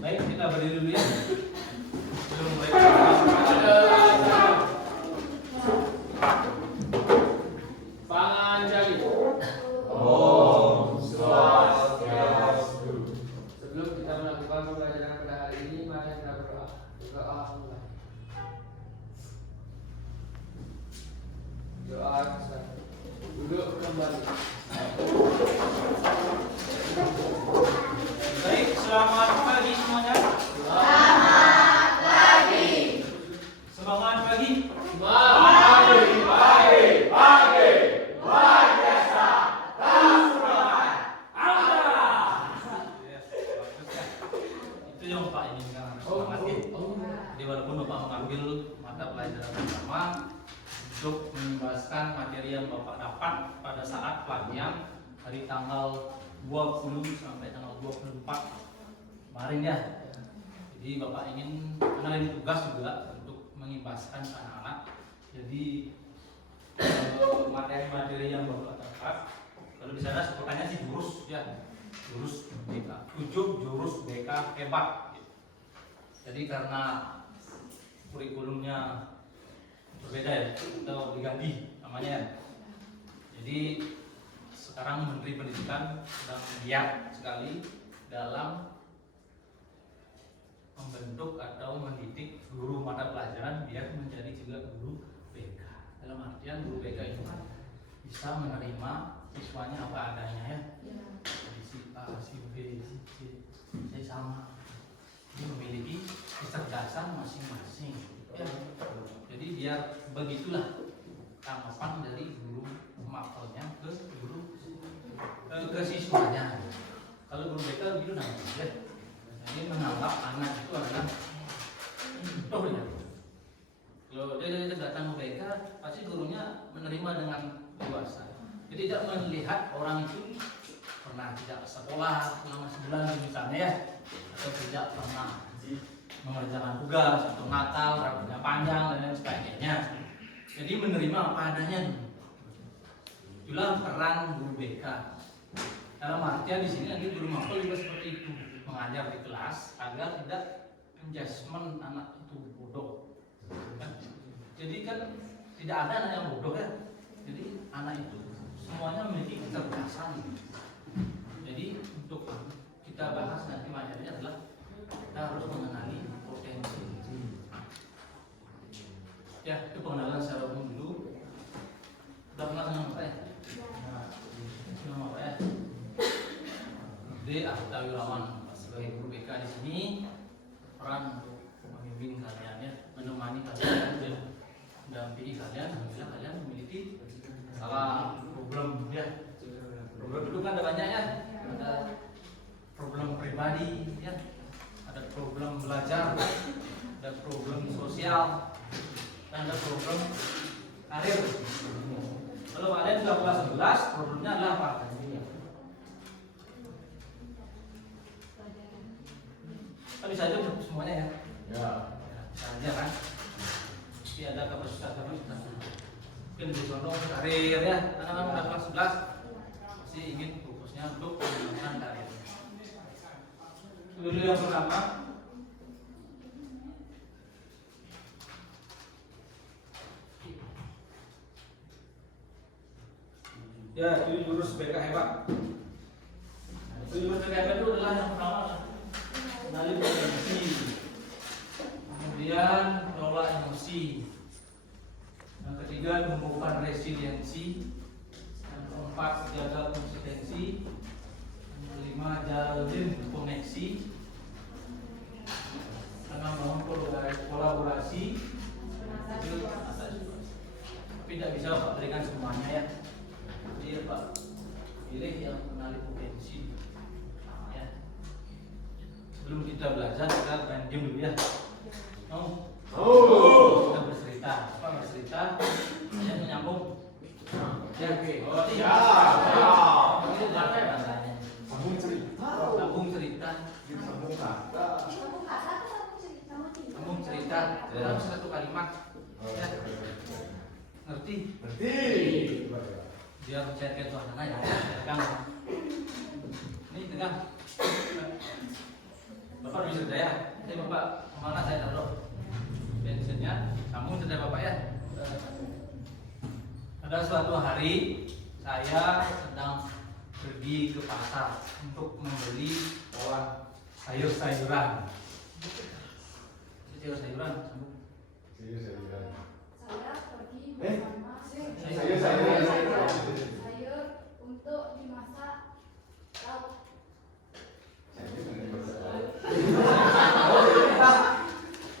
Baik, kita berdiri dulu ya. Sebelum mulai Panganjali. Om Swastiastu. Sebelum kita melakukan pembelajaran pada hari ini, mari kita berdoa. Doa mulai. Doa kesana. Duduk kembali. Baik, selamat pagi semuanya. Selamat pagi. Semangat pagi. Mari. Pagi. Luar biasa. Tak semangat. Yes, bagus ya. Itu yang Pak inginkan, harus semangat ya. Jadi walaupun Bapak mengambil mata pelajaran pertama untuk membahaskan materi yang Bapak dapat pada saat pelatihan hari tanggal 20 sampai tanggal 24 kemarin ya. Jadi Bapak ingin mengenalin tugas juga untuk mengimbaskan ke anak-anak. Jadi materi-materi yang Bapak dapat, kalau di sana sebutannya sih jurus ya, jurus BK 7 jurus BK hebat. Jadi karena kurikulumnya berbeda ya, atau diganti namanya ya. Jadi sekarang Menteri Pendidikan sedang giat sekali dalam membentuk atau mendidik guru mata pelajaran biar menjadi juga guru BK. Dalam artian guru BK itu kan bisa menerima siswanya apa adanya ya. Jadi si A, si B, si C, saya sama. Ini memiliki kecerdasan masing-masing. Ya. Jadi biar begitulah tanggapan dari guru mapelnya ke guru ke siswanya. Kalau guru BK begitu namanya ya. Jadi menganggap anak itu adalah contoh ya. Kalau dia datang ke BK, pasti gurunya menerima dengan dewasa. Jadi tidak melihat orang itu pernah tidak sekolah selama sebulan misalnya ya, atau tidak pernah mengerjakan tugas atau nakal, rambutnya panjang dan lain sebagainya. Jadi menerima apa adanya. Itulah peran guru BK. Dalam artian di sini nanti guru mapel juga seperti itu, mengajar di kelas agar tidak menjudgment anak itu bodoh. Jadi kan tidak ada anak yang bodoh ya. Jadi anak itu semuanya memiliki kecerdasan. Jadi untuk kita bahas nanti materinya adalah kita harus mengenali potensi. Ya, itu pengenalan secara umum dulu. Sudah kenal dengan Bapak ya? Nama Bapak ya? Ahta Wirawan sebagai guru BK di sini peran untuk membimbing kalian ya, menemani kalian dan mendampingi kalian apabila kalian memiliki salah problem ya. Problem itu kan ada banyak ya, ada problem pribadi ya, ada problem belajar, ada problem sosial, dan ada problem karir. Kalau kalian sudah kelas 11, problemnya adalah apa? Bisa aja semuanya ya. Ya. Bisa aja kan. Tapi ada kapasitas. Mungkin di contoh karir ya. Anak-anak udah kelas 11 masih ingin fokusnya untuk mengembangkan karir. Dulu yang pertama, ya itu jurus BK hebat. Jurus BK hebat itu adalah yang pertama, kenali potensi, kemudian kelola emosi, yang ketiga tumbuhkan resiliensi, yang keempat jaga konsistensi, yang kelima jalin koneksi, enam bangun kolaborasi. Tapi tidak bisa Pak berikan semuanya ya. Jadi Pak pilih yang mengenali potensi ya. Sebelum kita belajar kita main game dulu ya. Mau? Kita bercerita. Apa bercerita? Saya menyambung. Ya, oke. Oh, iya. Ini apa ya bahasanya? Sambung cerita. Sambung cerita. Sambung kata. Sambung cerita dalam satu kalimat. Ya. Ngerti? Ngerti. Biar mencairkan suasana ya. Tegang. Ini tegang. Bapak bisa saya. Ini Bapak kemana saya taruh bensinnya? Sambung sudah Bapak ya. Pada suatu hari saya sedang pergi ke pasar untuk membeli sayur-sayuran. Sayur-sayuran. Sambung. Saya pergi Eh? bersama sayur untuk dimasak lauk.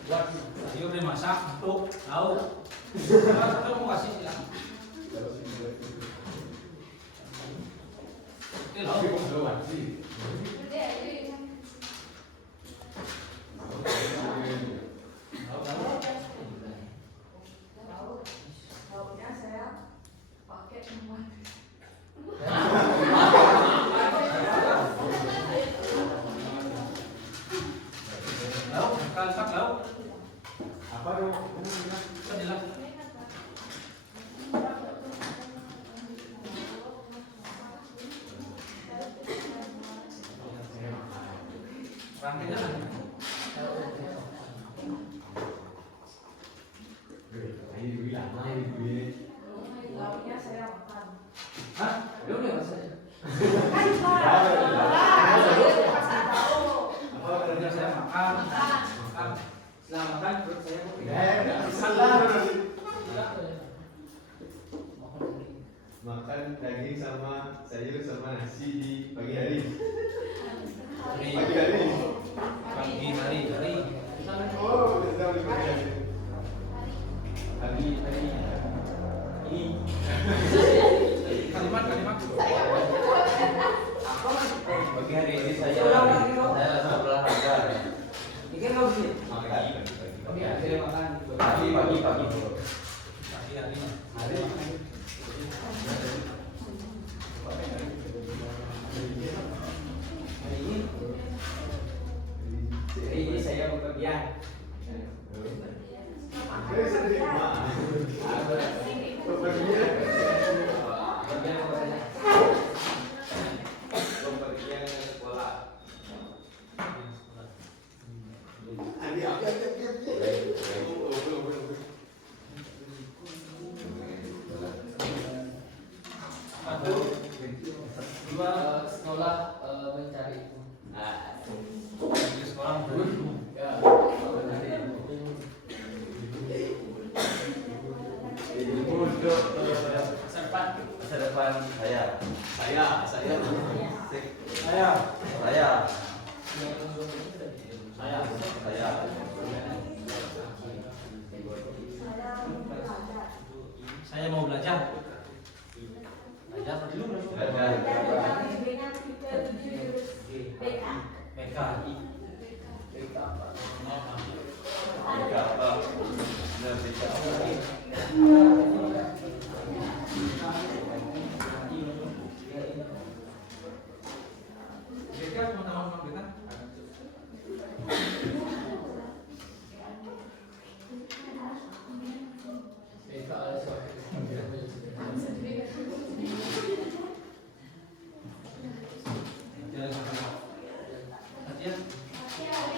Buat sayur dimasak untuk lauk. Kalau satu mau kasih silakan. Oke lauk. Gede ini. Lauknya saya pakai semua. Lauk, kalsak lauk. Apa dong? Kadilah. Rangkainya. Lauknya saya makan. Hah? Ya udah maksudnya. Masak tahu. Kerja saya makan. Makan. Setelah makan perut saya mau Makan daging sama sayur sama nasi di pagi hari. Hari. Pagi hari. Hari. Oh, sedang di pagi hari. hari ini. Kalimat. Pagi hari ini saya berolahraga. Ini kan nggak sih. Pagi Oke, saya makan. pagi. Pagi harinya. Hari. Hari ini saya bepergian. Bepergian ke sekolah. Satu, dua, Sekolah mencari. pergi sekolah dulu. Ya, Untuk Sempat. masa depan saya. Saya. Saya. Saya. Saya mau belajar. Belajar dulu. Belajar. BK. Tiga apa? Benar tiga apa? BK teman-teman BK.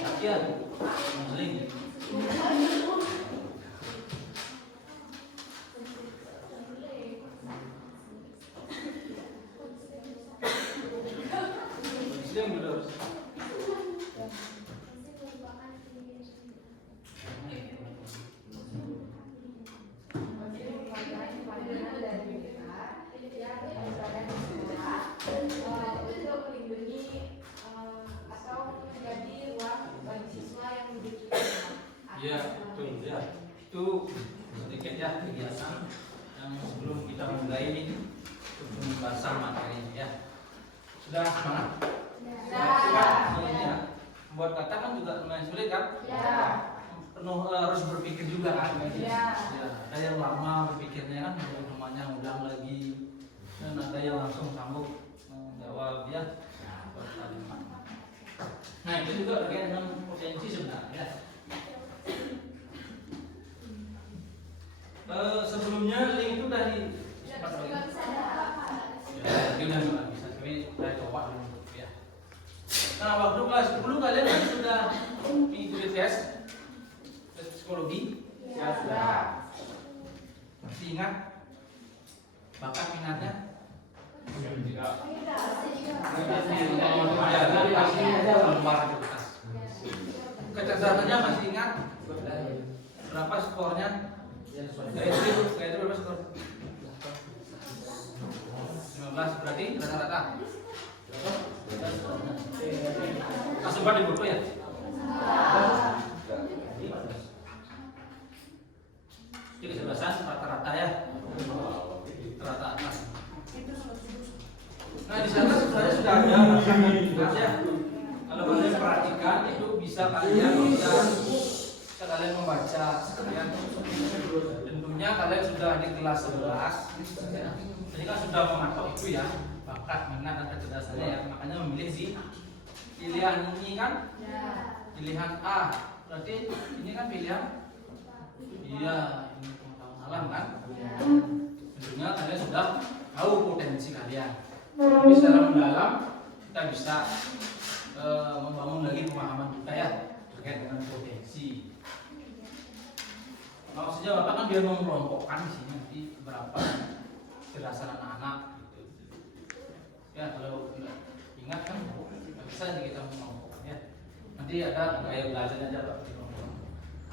Latihan. Muslim. Muslim dulu. Untuk melindungi atau menjadi ruang bagi siswa yang membutuhkan. Iya, betul ya. Itu sedikit ya kegiatan yang sebelum kita mulai ini untuk pembahasan materi ya. Sudah semangat? Ini ya. Buat kata kan juga lumayan sulit kan? Ya. Penuh harus berpikir juga kan? Ya. Ya, ada yang lama berpikirnya kan, ada namanya ulang lagi, dan ada yang langsung sambung jawab ya. Buat kalimat. Nah itu juga terkait dengan potensi sebenarnya. Sebelumnya link itu dari sempat bagi. Ya, ini udah nggak bisa, tapi saya coba dulu ya. Nah waktu kelas 10 kalian kan sudah tes psikologi. Ya sudah. Masih ingat bakat minatnya? Kecerdasannya masih ingat? Berapa skornya? Gayatri berapa skor? 15 berarti rata-rata. Asupan di buku ya? Jadi kecerdasan rata-rata ya? Rata atas. Nah di sana sebenarnya sudah ada bakat ya. Kalau kalian perhatikan itu bisa kalian membaca sekalian. Tentunya kalian sudah di kelas 11 ya. Jadi kan sudah mematok itu ya, bakat, minat dan kecerdasannya ya. Makanya memilih di pilihan ini kan? Pilihan A. Berarti ini kan pilihan iya, ini pengetahuan alam kan? Tentunya kalian sudah tahu potensi kalian. Tapi secara mendalam kita bisa membangun lagi pemahaman kita ya terkait dengan potensi. Maksudnya Bapak kan dia mengelompokkan di sini nanti berapa kecerdasan anak-anak gitu. Ya kalau ingat kan nggak bisa aja kita mengelompokkan ya. Nanti ada gaya belajarnya aja Pak.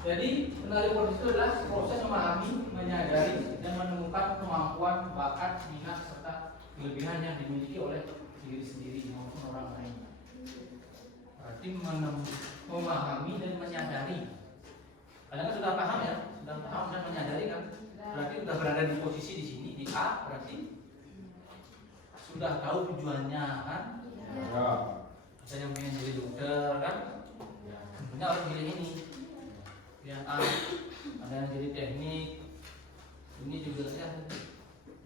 Jadi mengenali potensi itu adalah proses memahami, menyadari dan menemukan kemampuan, bakat, minat serta kelebihan yang dimiliki oleh diri sendiri maupun orang lain. Berarti memahami dan menyadari. Kalian kan sudah paham ya, sudah paham dan menyadari kan? Berarti sudah berada di posisi di sini di A, berarti sudah tahu tujuannya kan? Ya. Ada yang pengen jadi dokter kan? Tentunya harus pilih ini. Pilihan A. Ada yang jadi teknik. Ini juga ya.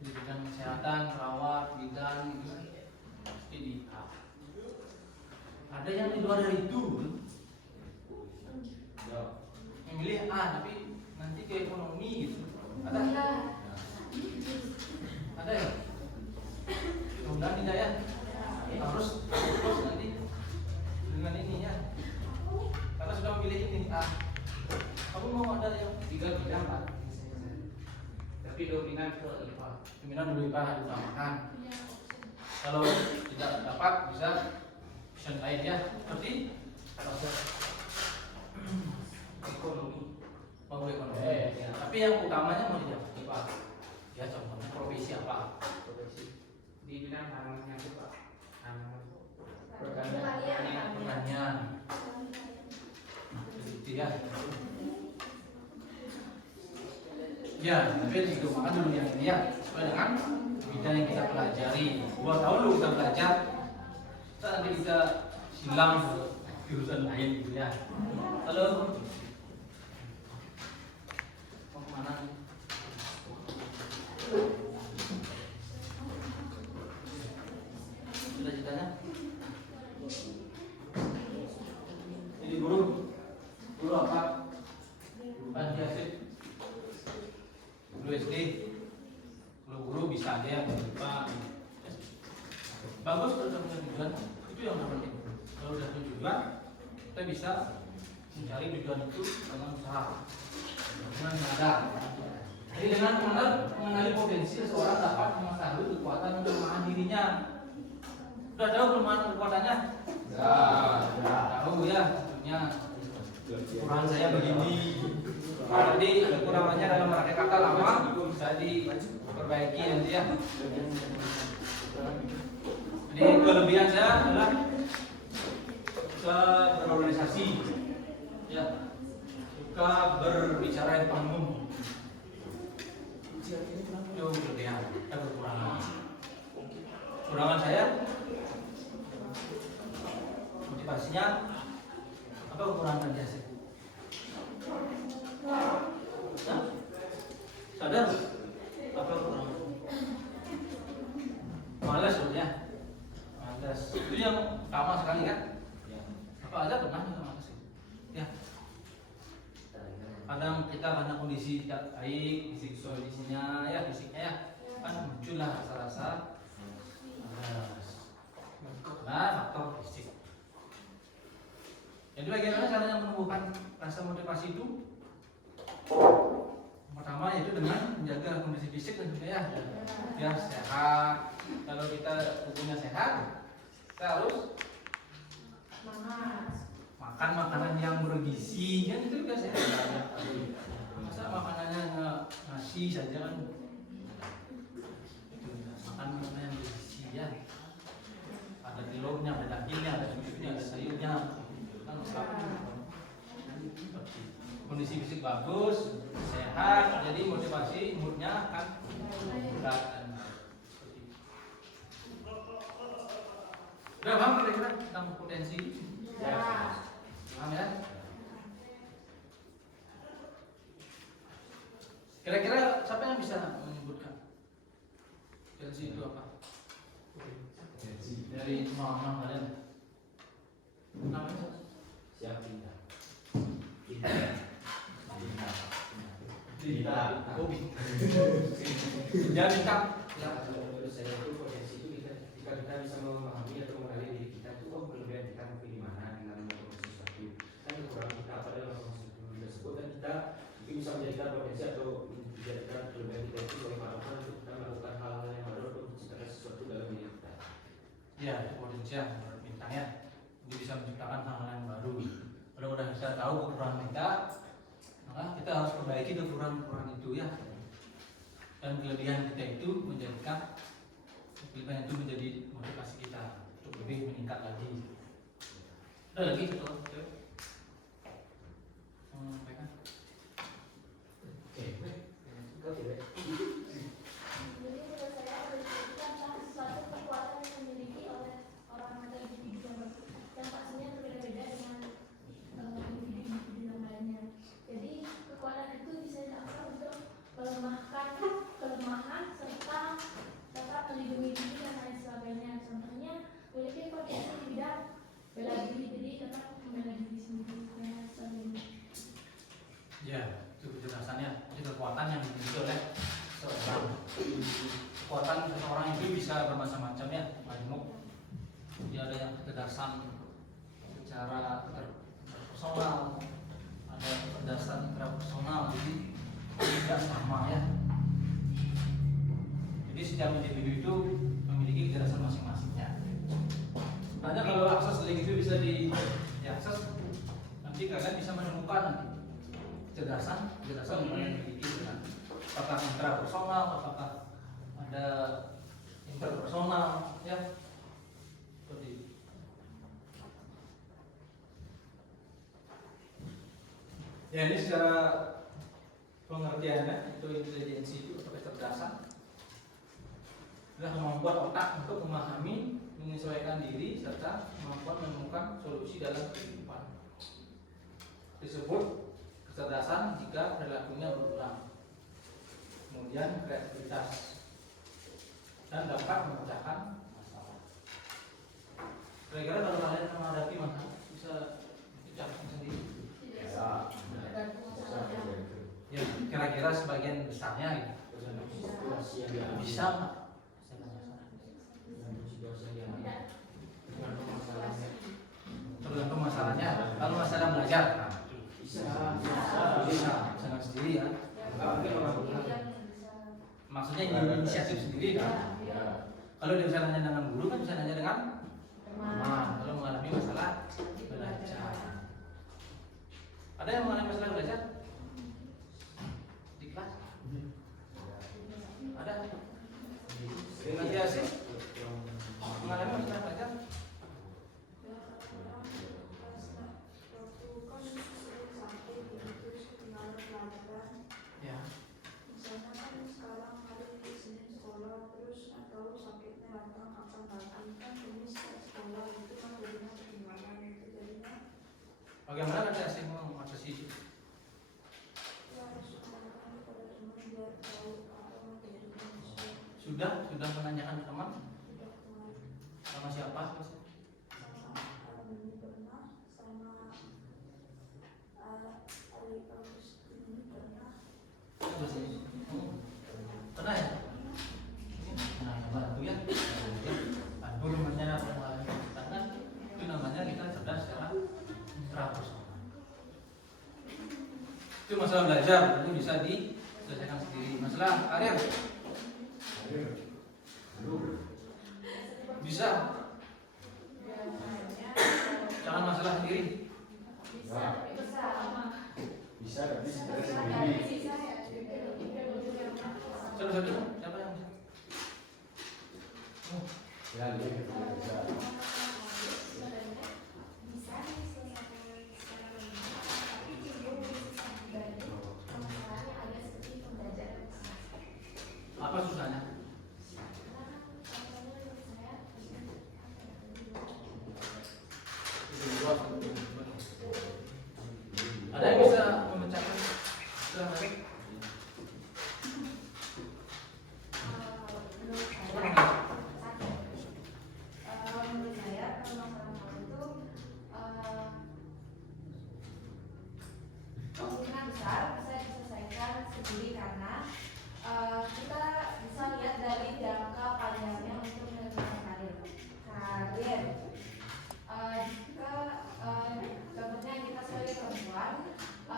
Di bidang kesehatan, perawat, bidan gitu. Pasti di A. Ada yang di luar dari itu. Yang milih A tapi nanti ke ekonomi gitu. Ada? Ada ya? Mudah-mudahan tidak ya. Harus nanti dengan ini ya. Karena sudah memilih ini A. Kamu mau ada yang 3 bidang Pak? Tapi dominan ke IPA. Dominan dulu IPA diutamakan. Kalau tidak dapat bisa option lain ya. Seperti proses ekonomi. Mau ekonomi. Ya. Tapi yang utamanya mau didapat IPA. Ya contohnya profesi apa? Profesi di bidang tanaman itu Pak. Pertanian. Itu ya. Ya, tapi dikembangkan dulu yang ini ya, sesuai dengan bidang yang kita pelajari. 2 tahun dulu kita belajar, nanti kita silang ke jurusan lain gitu ya. Halo, mau kemana nih? Cita-citanya? Jadi guru apa? Panti asik. Guru SD, guru bisa aja yang lupa. Bagus kalau sudah punya tujuan, itu yang terpenting. Kalau sudah punya tujuan, kita bisa mencari tujuan itu dengan usaha, dengan sadar. Jadi dengan mengenali potensi seseorang dapat mengetahui kekuatan dan kelemahan dirinya. Sudah tahu kelemahan dan kekuatannya? Sudah tahu ya, tentunya. Kekurangan saya begini. Nanti kekurangannya dalam arti kata lama bisa diperbaiki nanti ya. Jadi kelebihan saya adalah suka berorganisasi, ya, suka berbicara di depan umum. Itu kelebihan, ada kekurangan. Kekurangan saya motivasinya apa kekurangan dia sih? Nah, sadar apa kekurangan? Malas ya, malas. Itu yang utama sekali kan? Apa aja pernah kita malas ya? Kadang kita karena kondisi tidak baik, fisik kondisinya ya fisiknya ya, kan muncullah rasa-rasa malas. Nah, faktor fisik. Jadi bagaimana caranya menumbuhkan rasa motivasi itu? Pertama yaitu dengan menjaga kondisi fisik tentunya ya, biar sehat. Kalau kita tubuhnya sehat, kita harus makan makanan yang bergizi, kan itu juga sehat. Masa makanannya nasi saja kan? Makan makanan yang bergizi ya. Ada telurnya, ada dagingnya, ada susunya, ada sayurnya. Kan lengkap. Kondisi fisik bagus, sehat, jadi motivasi moodnya akan berat. Udah paham kira-kira tentang potensi? Paham ya? Kira-kira siapa yang bisa menyebutkan potensi itu apa? Dari teman-teman kalian. Namanya Siap kita. Oh, jadi kan Ya, kalau menurut saya itu potensi itu jika kita bisa memahami atau mengenali diri kita itu kelebihan kita mungkin di mana dengan melakukan sesuatu dan kekurangan kita pada melakukan sesuatu tersebut dan kita mungkin bisa menjadikan potensi atau menjadikan kelebihan kita itu sebagai patokan untuk kita melakukan hal-hal yang baru untuk menciptakan sesuatu dalam diri kita. ya itu potensial menurut bintangnya. Jadi bisa menciptakan hal-hal yang baru. Kalau udah bisa tahu kekurangan kita, maka kita harus perbaiki kekurangan itu ya. Dan kelebihan kita itu menjadikan kelebihan itu menjadi motivasi kita untuk lebih meningkat lagi. Ada lagi satu menyampaikan. Jadi menurut saya potensi adalah suatu kekuatan yang dimiliki oleh orang atau individu yang pastinya berbeda-beda dengan individu yang lainnya. Jadi kekuatan itu bisa dilakukan untuk melemahkan kelemahan serta dapat melindungi diri dan lain sebagainya. Contohnya memiliki potensi di bidang bela diri, jadi dapat membela diri sendiri dan sebagainya. Ya, itu penjelasannya. Itu kekuatan yang dimiliki oleh seorang. Kekuatan seseorang itu bisa bermacam-macam ya, majmuk. Dia ada yang kecerdasan secara personal, ada kecerdasan intrapersonal, jadi tidak sama ya. Jadi setiap individu itu memiliki kecerdasan masing-masingnya. Sebenarnya kalau akses link itu bisa diakses, nanti kalian bisa menemukan nanti kecerdasan yang kalian miliki dengan apakah intrapersonal, apakah ada interpersonal ya. Seperti itu. Ya ini secara pengertiannya itu intelijensi itu atau kecerdasan adalah kemampuan otak untuk memahami, menyesuaikan diri serta kemampuan menemukan solusi dalam kehidupan. Disebut kecerdasan jika perilakunya berulang. Kemudian kreativitas dan dapat memecahkan masalah. Kira-kira kalau kalian menghadapi masalah bisa pecahkan sendiri. Ya, kira-kira sebagian besarnya gitu. Bisa nggak? Tergantung masalahnya. Kalau masalah belajar, nah, bisa sendiri ya. Maksudnya inisiatif sendiri kan. Kalau dia bisa nanya dengan guru kan bisa nanya dengan teman. Kalau mengalami masalah belajar, ada yang mengalami masalah belajar di kelas? Ada? Nanti asik mengalami masalah belajar? Ya. Misalnya kan sekarang hari Senin sekolah terus atau sakitnya datang kapan datang kan ini sekolah itu kan jadinya ketinggalan itu jadinya Bagaimana nanti asik mengatasi itu? ya harus menanyakan kepada teman biar tahu apa kehidupan Sudah menanyakan ke teman? tidak kemarin Sama siapa? sama ini pernah sama Ali Agustin ini pernah Pernah ya? Nah, bantu ya. Bantu namanya karena itu namanya kita cerdas secara intrapersonal. Itu masalah belajar, itu bisa diselesaikan sendiri. Masalah karir bisa, jangan masalah sendiri. Bisa tapi sebenarnya sendiri. Satu-satu, siapa yang bisa? Ya, dia bisa. Bisa diselesaikan secara mental, tapi cenderung susah dibanding permasalahan yang ada seperti pembelajaran. Apa susahnya? Ada yang bisa memecahkan istilah menarik? Menurut saya kalau masalah itu kemungkinan besar bisa diselesaikan sendiri karena kita bisa lihat dari jangka panjangnya untuk menyelesaikan karir. Jika contohnya kita sebagai perempuan,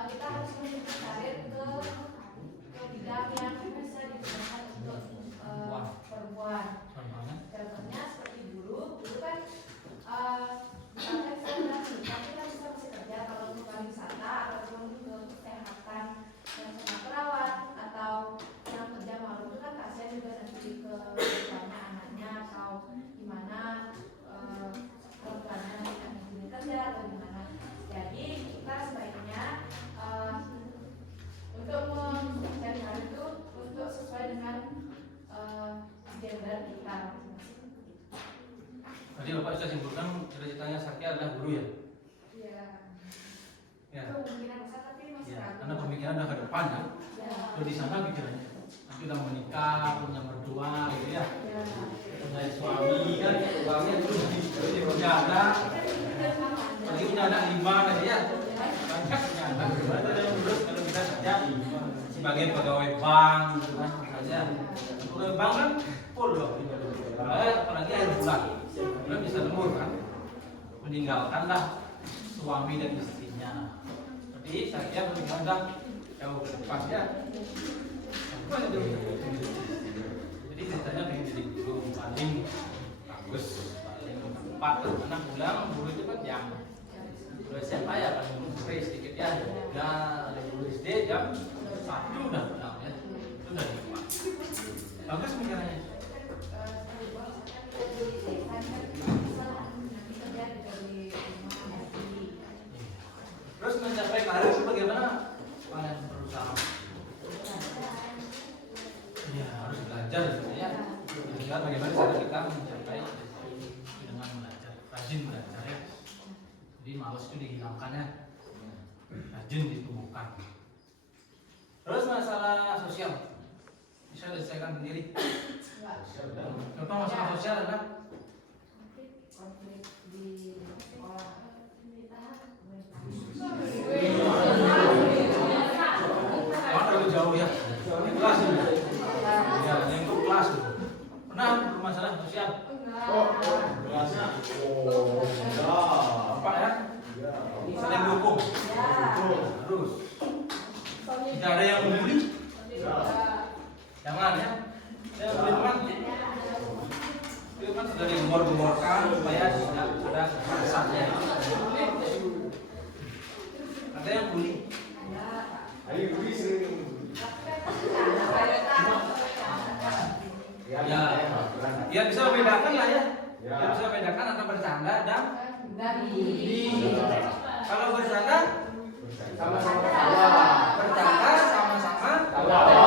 kita harus menuju karir ke bidang yang bisa digunakan untuk perempuan. Contohnya seperti guru kan misalkan kita bisa masih kerja kalau untuk pariwisata ataupun ke kesehatan yang sama perawat atau yang kerja malam itu kan kasihan juga nanti ke misalnya anaknya atau gimana perempuannya yang ingin kerja atau gimana. Jadi kita sebaiknya untuk mencari hal itu untuk sesuai dengan gender kita. Tadi Bapak sudah simpulkan cita-citanya Satya adalah guru ya? Iya. Ya. Itu kemungkinan besar tapi masih Ya, ragu. karena pemikiran udah ke depan kan? Ya. Kalau di sana pikirannya nanti udah menikah, punya mertua gitu ya, Ya. punya suami kan, punya anak, lagi punya anak 5 aja ya, banyak punya anak. Gimana terus kalau kita saja sebagai pegawai bank gitu kan, saja pegawai bank kan full loh, apalagi akhir bulan, bulan bisa lembur kan, meninggalkanlah suami dan istrinya. Jadi saya meninggalkan jauh ke depan ya. Jadi ceritanya pengen jadi guru paling bagus, paling tepat. Anak pulang guru itu kan jam udah SMA ya kan free sedikit ya. Ya ada guru SD jam 1 udah pulang ya. Itu udah nikmat. Bagus pikirannya. Terus mencapai karir itu bagaimana? Kalian berusaha. Ya harus belajar ya. Belajar bagaimana cara kita mencapai dengan belajar, rajin belajar ya. Jadi malas itu dihilangkan ya, rajin ditumbuhkan. Terus masalah sosial bisa diselesaikan sendiri. Contoh masalah sosial adalah Konflik di sekolah. terlalu jauh ya. Yang kelas ini. Ya, yang ke kelas itu. Pernah bermasalah sosial? Berasa. Oh, enggak. Apa ya? Saling dukung. Harus. Tidak ada yang membuli. Jangan ya. Saya membuli teman. Itu kan sudah digembor-gemborkan supaya tidak ada kekerasannya. Ada yang bully. Ayo beri sering. Ya bisa membedakan lah ya. Ya bisa membedakan antara bercanda dan bully. Kalau bercanda Sama-sama ketawa. bercanda sama-sama Ketawa.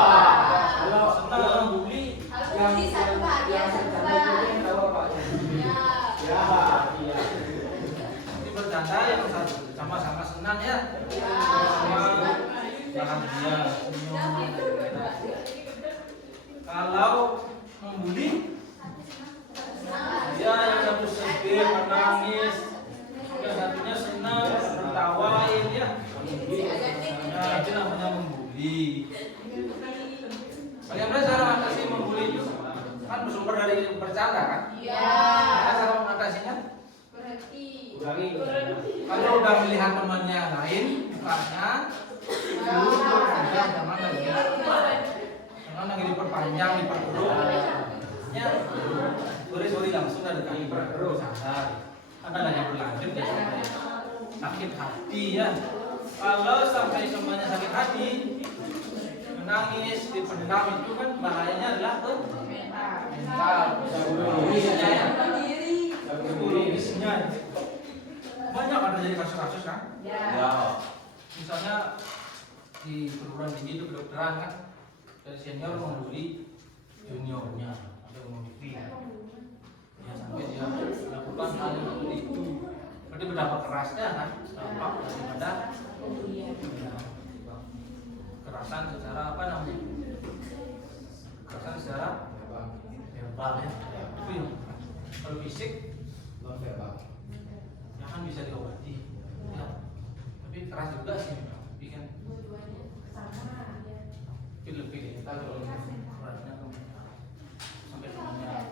kalau senang bully yang tahu apa? Ya, iya. ini bercanda yang sama-sama senang ya. Bahagia senyum. Kalau membuli dia yang satu sedih menangis, yang satunya senang tertawain ya. Nah, itu namanya membuli. Bagaimana cara mengatasi membuli itu? Kan bersumber dari bercanda kan? Bagaimana cara mengatasinya? Kurangi. Kalau udah melihat temannya lain mukanya Jangan lagi diperpanjang, diperkeruh. Ya, sorry langsung dari kami diperkeruh santai. Ada lagi berlanjut ya sampai sakit hati ya. Kalau sampai semuanya sakit hati, menangis, dipendam itu kan bahayanya adalah ke mental, psikologisnya ya. Psikologisnya banyak ada jadi kasus-kasus kan. Ya. Misalnya di perguruan tinggi itu kedokteran kan, dari senior membuli juniornya atau memiliki ya sampai dia melakukan hal yang seperti itu. Berarti betapa kerasnya kan dampak daripada kekerasan secara apa namanya? Kekerasan secara verbal ya. Itu yang kalau fisik non verbal. ya kan bisa diobati ya. Tapi keras juga sih memang. Tapi kan lebih deh kita kalau kerasnya sampai semuanya.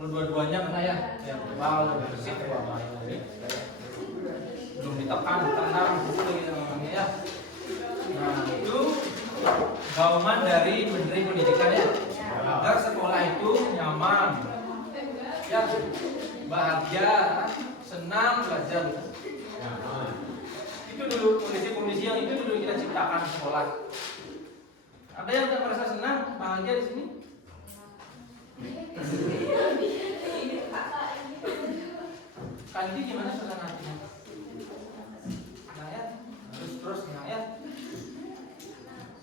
Kalau dua-duanya kena ya, verbal, fisik, belum ditekan, ditendang, itu kita ngomongnya ya. Nah itu gauman dari Menteri Pendidikan ya, agar sekolah itu nyaman, ya, bahagia, senang belajar. Itu dulu kondisi-kondisi yang itu dulu kita ciptakan sekolah. Ada yang tidak merasa senang, bahagia di sini? Kandi gimana suasana hatinya? Nah ya, terus nah ya.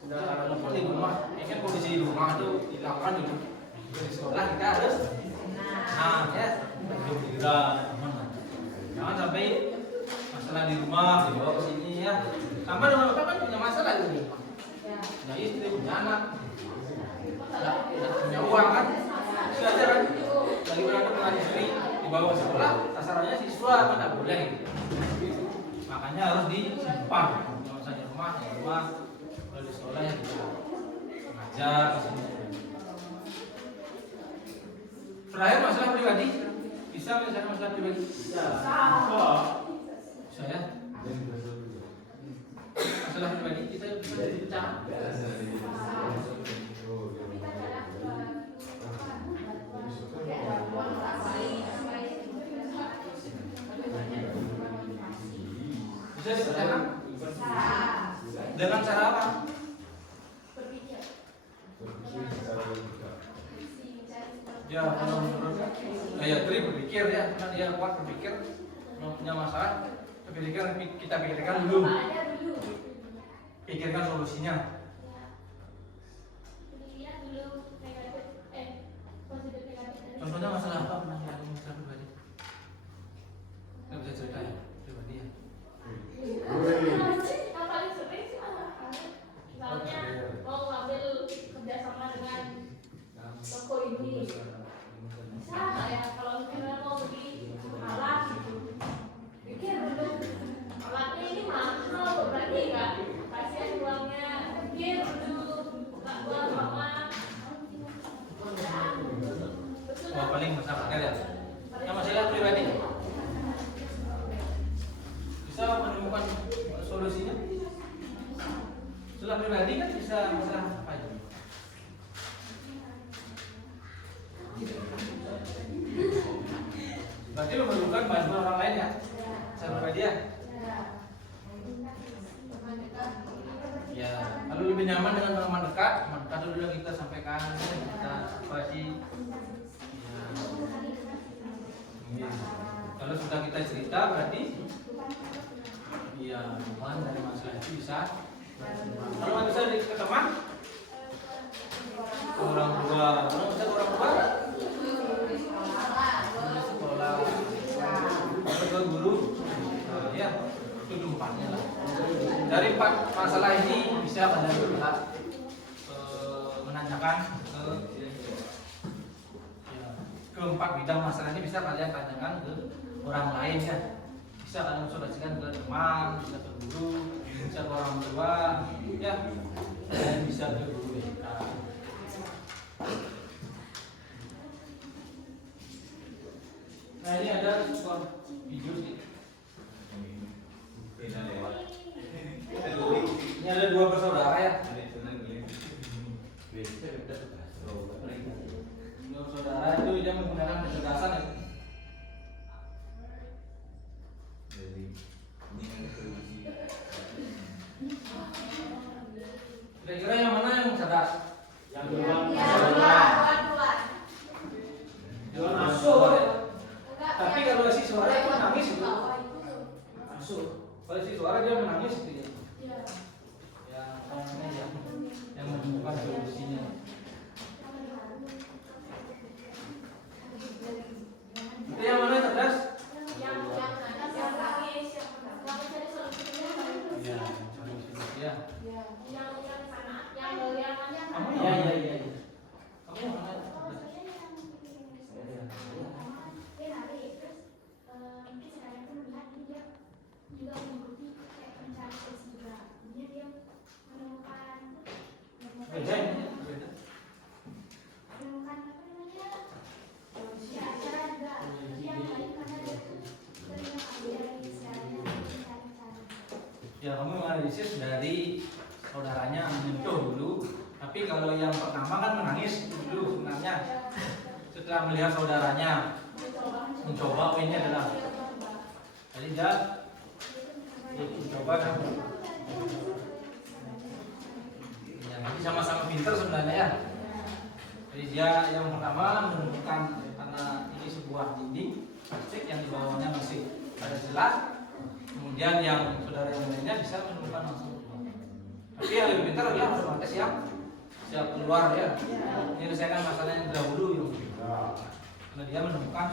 Sudah lepas di rumah, ya kan kondisi di rumah itu dilakukan dulu. Di sekolah kita harus nah ya, gembira, aman. Jangan sampai masalah di rumah dibawa ke sini ya. Sama dengan bapak kan punya masalah di rumah. Punya istri, punya anak, punya uang kan. Sudah kan? Lagi berada dengan istri dibawa ke sekolah, sasarannya siswa kan tidak boleh. Makanya harus disimpan. Kalau saya di rumah, kalau di sekolah ya bisa mengajar. Terakhir masalah pribadi, bisa menyelesaikan masalah pribadi? Bisa ya? Masalah pribadi kita bisa jadi pecah. Bisa diselesaikan? Dengan cara apa? Ya, kalau menurut ya, berpikir ya, karena dia kuat berpikir, kalau punya masalah, kita pikirkan dulu, pikirkan solusinya. Contohnya masalah apa pernah ada masalah pribadi? Nggak bisa cerita ya pribadi ya. Yang paling sering sih misalnya mau ngambil kerjasama dengan toko ini, bisa nggak ya kalau misalnya mau beli alat gitu, pikir dulu alatnya ini mahal, berarti nggak kasihan uangnya, pikir dulu nggak buat mama. Wah, paling masalah ya. Yang masalah pribadi bisa menemukan solusinya. Masalah pribadi kan bisa masalah apa aja. Berarti memerlukan bantuan orang lain ya. Masalah pribadi ya. Ya, kalau lebih nyaman dengan teman dekat dulu yang kita sampaikan, kita pasti. Ya. Kalau sudah kita cerita berarti ya teman dari masalah itu bisa. Kalau nggak bisa ke teman, ke orang tua, kalau bisa ke orang tua, ke sekolah, atau ke guru, nah, ya itu tempatnya lah. Dari 4 masalah ini bisa kalian menanyakan ke 4 bidang masalah ini bisa kalian tanyakan ke orang lain ya. Bisa kalian konsultasikan ke teman, bisa ke guru, bisa ke orang tua, ya, dan bisa ke guru BK. Nah ini ada sebuah video sih. Jadi ini yang introduksi. Kira-kira yang mana yang cerdas? Yang duluan. Duluan. Duluan asuh. Enggak, Tapi yang- kalau si suara itu nangis itu. Bawah itu. Asuh. Kalau si suara dia menangis gitu ya. Ya. Ya, namanya yang menemukan solusinya. Itu yang mana cerdas? Yang nangis, yang mencari solusinya. Iya, cari solusi ya. Yang sana, yang goyangannya sana. Kamu Iya, iya, iya. Kamu mana? Oh, maksudnya yang dia nari, terus mungkin sekarang itu melihat dia juga mengikuti kayak mencari solusi juga. Kemudian dia menemukan Beda ini, beda. menemukan apa namanya? Ya, cara juga. Tapi yang lain karena dia tuh terlihat dari caranya mencari cara. Ya, kamu menganalisis dari saudaranya menyentuh dulu. Tapi kalau yang pertama kan menangis dulu sebenarnya. Setelah melihat saudaranya mencoba, poinnya adalah jadi dia mencoba kan. Ya, nanti sama-sama pinter sebenarnya ya. Jadi dia yang pertama menemukan karena ini sebuah dinding plastik yang di bawahnya masih ada celah. Kemudian yang saudara yang lainnya bisa menemukan langsung. Tapi yang lebih pintar adalah otomatis yang siap keluar ya. Menyelesaikan masalah yang dahulu ya. Karena dia menemukan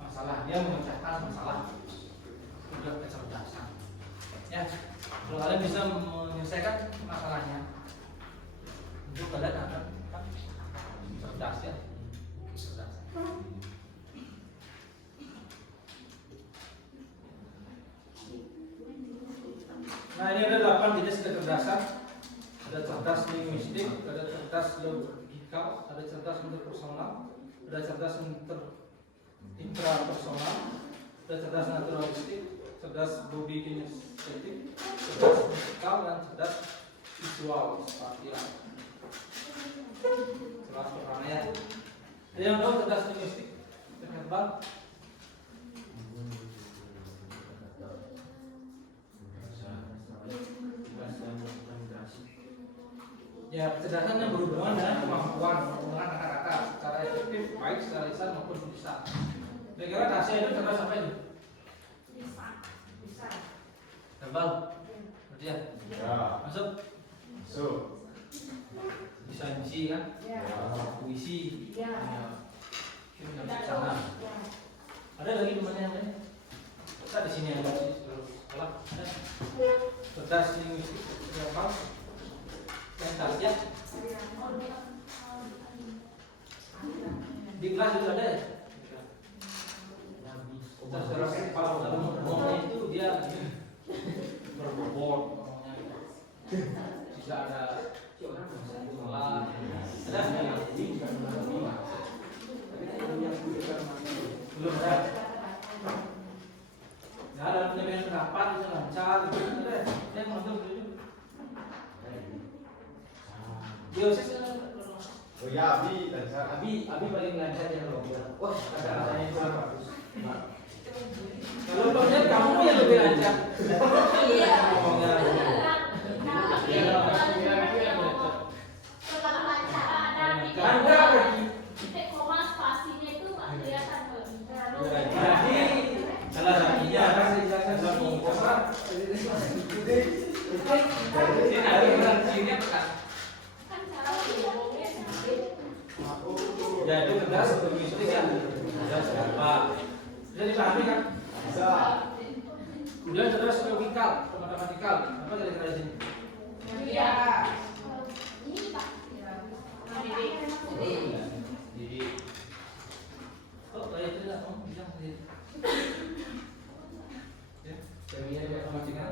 masalah, dia memecahkan masalah. Sudah kecerdasan. Ya, kalau kalian bisa menyelesaikan masalahnya, itu kalian akan cerdas ya. Cerdas. Nah, ini ada 8 jenis kecerdasan. Ada cerdas linguistik, ada cerdas logikal, ada cerdas interpersonal, ada cerdas intrapersonal, ada cerdas naturalistik, cerdas body kinestetik, cerdas musikal, dan cerdas visual spasial. Cerdas pertama ya. Ada yang tahu cerdas linguistik? Herbal. Ya, kecerdasan yang berhubungan dengan kemampuan menggunakan kata-kata secara efektif, baik secara lisan maupun tulisan. Kira-kira Tasya itu cerdas apa itu? Bisa. Herbal. Berarti ya? Ya. Masuk? So. Bisa MC kan? Ya. Puisi. Ya. Ya. Sana. Ada lagi temannya yang lain? Kita di sini ada sih sekolah. Ada. Cerdas linguistik, verbal. Yang Tasya di kelas juga ada ya? Terus kalau ngomongnya itu dia berbobot ngomongnya gitu. Tidak ada salah. Ada belum ada. Ya ada penyampaian pendapat itu lancar gitu. Ada yang masuk dulu. Yosis Oh ya, Abi lancar. Abi paling lancar yang robot. Wah, kata-katanya itu bagus. kalau banyak kamu yang lebih lancar. Iya. Ngomongnya. Setelah lancar ada Anda lagi. titik koma spasinya itu nggak kelihatan kalau Jadi salah satunya kan saya ngomong kan. Ini ada yang sini kan. kan cara ngomongnya Ya itu cerdas linguistik ya. Cerdas apa? Bisa dipahami kan? Bisa. Kemudian cerdas logikal, matematikal. Apa dari cerdas ini? Iya. ini pak Jadi oh kayak itu lah, kamu bilang sendiri. Ya, jadinya dia matematikal.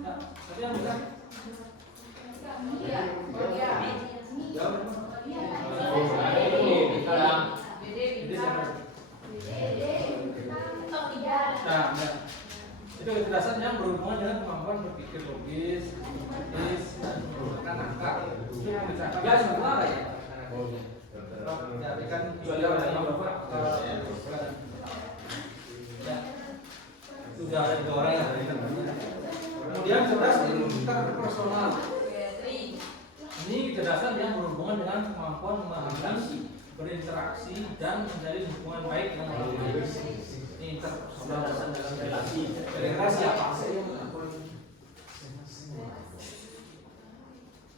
Nah, tapi yang bukan Iya. Iya. jauh. Jadi siapa? Nah, itu kecerdasan yang berhubungan dengan kemampuan berpikir logis, kritis, dan menggunakan angka. Ya, semua lah ya. Ya, kan Kecuali orang yang bapak. ya. Sudah ada 3 orang ya. Kemudian cerdas interpersonal. Ini kecerdasan yang berhubungan dengan kemampuan memahami, berinteraksi dan menjalin hubungan baik dengan orang lain. Ini interpersonal dalam relasi. Relasi apa?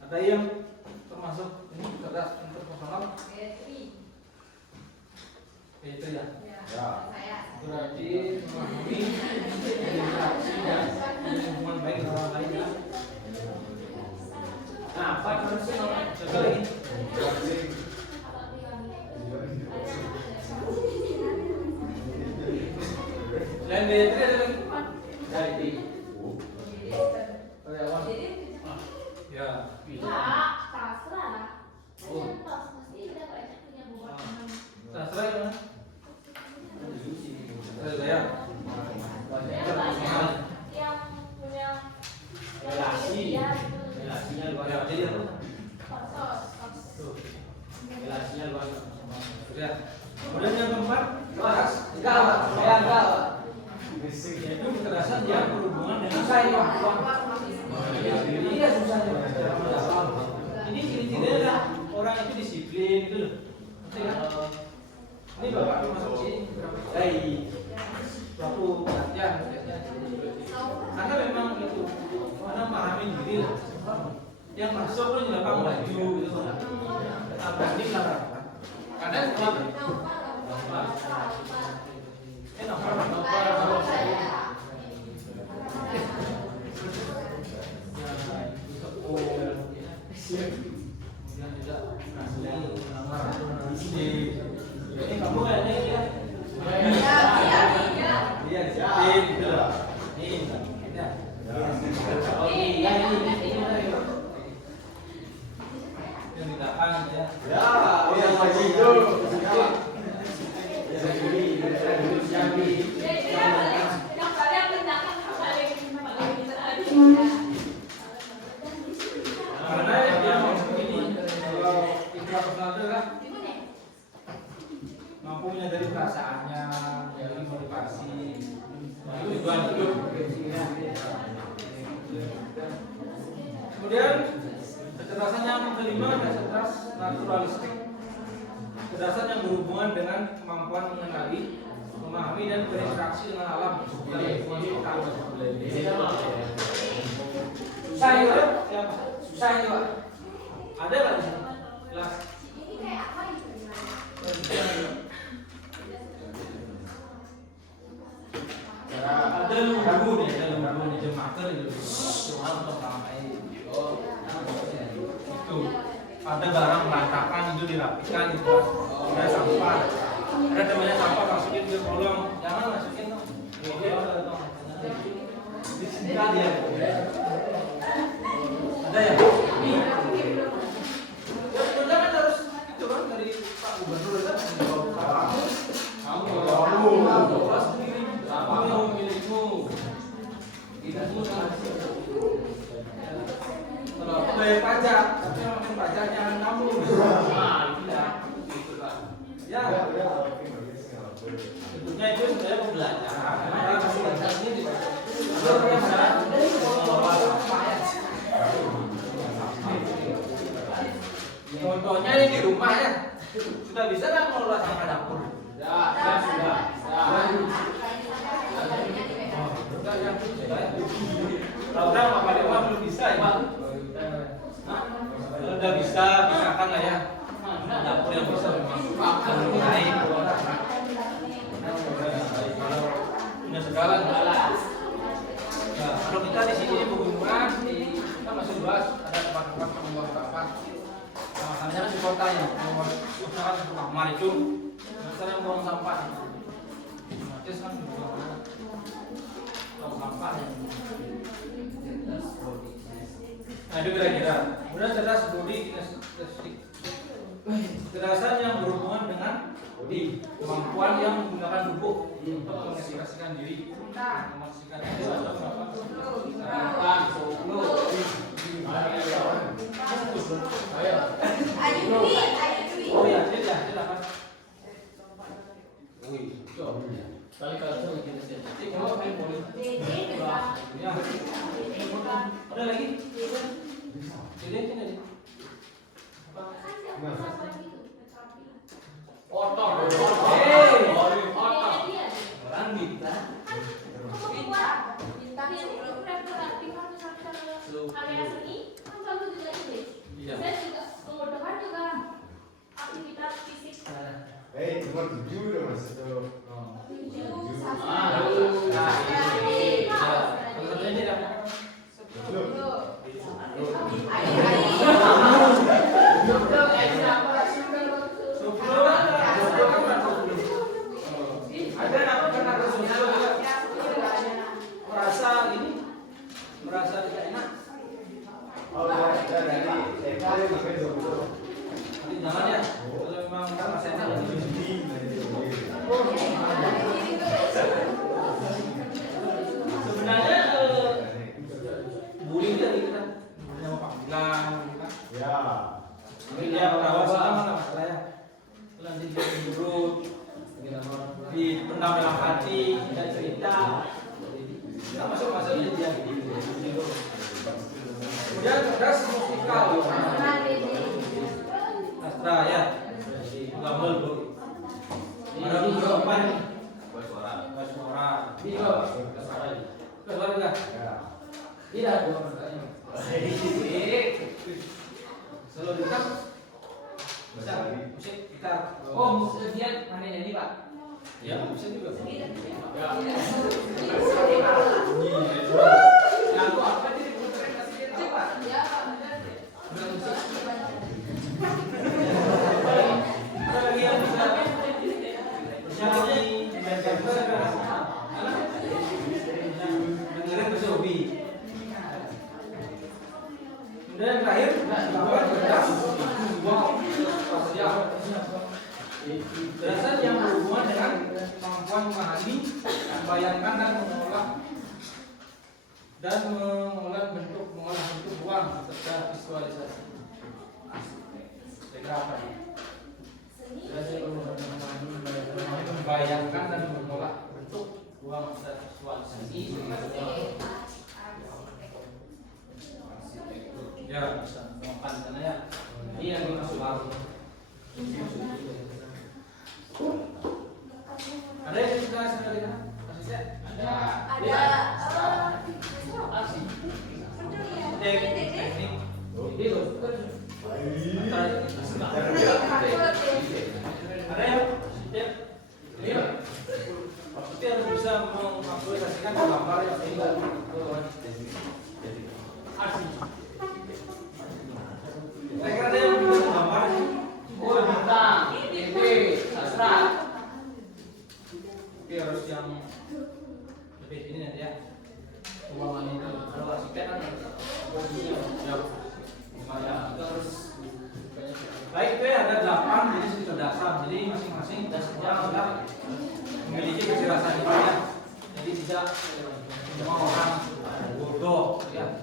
Ada yang termasuk ini cerdas interpersonal? Itu ya. Berarti memahami, berinteraksi dan menjalin hubungan baik dengan orang lain ya. Nah, apa terus coba lagi? Selain Beatrice ada lagi? Dari karyawan. Ya, Sastra. Oh. Pasti kita banyak punya beberapa teman. sastra gimana? Saya. Yang punya Relasi. ya, gitu. Relasinya luar Ya, jadi apa? Sos. relasinya luar Ya. Kemudian yang keempat, kelas. Yaitu kecerdasan yang berhubungan dengan iya susahnya secara mendalam. Ini ciri-cirinya adalah orang itu disiplin gitu loh. Ngerti kan? Ini bapak masuk sini suatu latihan karena memang itu karena pahami diri lah. Yang masuk pun gampang maju gitu. Banding lah karena ini kamu kayaknya ya. Iya, disiplin gitu loh. Ini. Oh iya ini. Yang ditahan ya. Ya, yang maju itu. Karena dia mampu ini intrapersonal itu kan mampu menyadari perasaannya, menyadari motivasi, itu tujuan hidup. Kemudian kecerdasan yang kelima adalah cerdas naturalistik. Kecerdasan yang berhubungan dengan kemampuan mengenali, memahami dan berinteraksi dengan alam dan lingkungan sekitar. Susah ini Pak? Siapa? Susah ini Pak? Ada nggak di sini? Kelas? Ada lumbu nih, jam makan itu. Cuma untuk ramai. Itu ada barang berantakan itu dirapikan itu. Ada sampah. Ada temannya sampah masukin ke kolong. Jangan masukin dong. Disita dia. Ada ya? Ini. Ya sebenarnya kan harus itu kan dari Pak Gubernur kan. Kamu sendiri. Apa yang milikmu? Hidupmu kalau aku bayar pajak, tapi makin pajaknya kamu. Ya. Tentunya itu sebenarnya pembelajaran. Karena masih pajaknya dibaca. Contohnya ini di rumah ya. Sudah bisa nggak mengelola sampah dapur? Ya sudah. Kalau Bapak Dewa belum bisa ya Pak? Kalau udah bisa, misalkan lah ya. Dapur yang bisa memang kalau lain. Punya segala. Nah, kalau kita di sini di pegunungan, kita masih luas, ada tempat-tempat membuang sampah. Makanya di kota ya, misalkan di kamar itu, misalnya buang sampah. Otomatis kan buang sampah ya. Nah itu kira-kira. Kemudian cerdas body kinestetik. Kecerdasan yang berhubungan dengan body, kemampuan yang menggunakan tubuh untuk mengekspresikan diri, mengekspresikan diri atau Oh ya, silakan. Kali kalau itu kita jadi kalau main politik. DD beda. Ya. DD beda. Ada lagi? Jadi ini. Kan nggak sama gitu. Otot. Hey. Otot. Dia. Orang kita. Kan membuat bintang sebelum representatif kan misalnya area seni kan selalu juga Inggris. Iya. Saya juga kemudahan juga aktivitas fisik. Nomor 7 udah masuk tuh. Merasa tidak enak. Oh, dari TK sampai 20. Tapi jangan ya. Kalau memang merasa enak sebenarnya bullying dari kita nama panggilan Ya. tapi dia merawat selama nggak masalah ya nanti dia menurut dipendam dalam hati tidak cerita nggak masuk masalahnya dia kemudian cerdas musikal sastra ya gamel bu ada beberapa nih suara ini suara juga tidak dua pertanyaan selalu kita bisa musik gitar musik dia mana nyanyi pak ya musik juga ya lagu apa sih diputerin kasih kita pak ya ada lagi yang bisa nyanyi dan dengerin bahasa hobi. Kemudian yang terakhir dapat cerdas kecerdasan yang berhubungan dengan kemampuan memahami, membayangkan dan mengolah bentuk ruang serta visualisasi. Saya apa ini? Membayangkan dan mengolah bentuk ruang serta visualisasi. Ya bisa makan sana ya. Ini yang dimaksud baru. Ada yang kita sudah lihat? Ada. Teknik. Ini loh. Ada yang? Ini. Maksudnya harus bisa mengaplikasikan gambar yang sehingga asli. Saya kira yang bisa gambar bintang, TV, sastra. Oke, harus yang lebih ini nanti ya. Keuangan itu kalau arsitek kan posisinya jauh. Lumayan terus. Baik, itu ya ada 8 jenis kecerdasan. Jadi masing-masing orang sudah memiliki kecerdasan itu ya. Jadi tidak semua orang bodoh ya.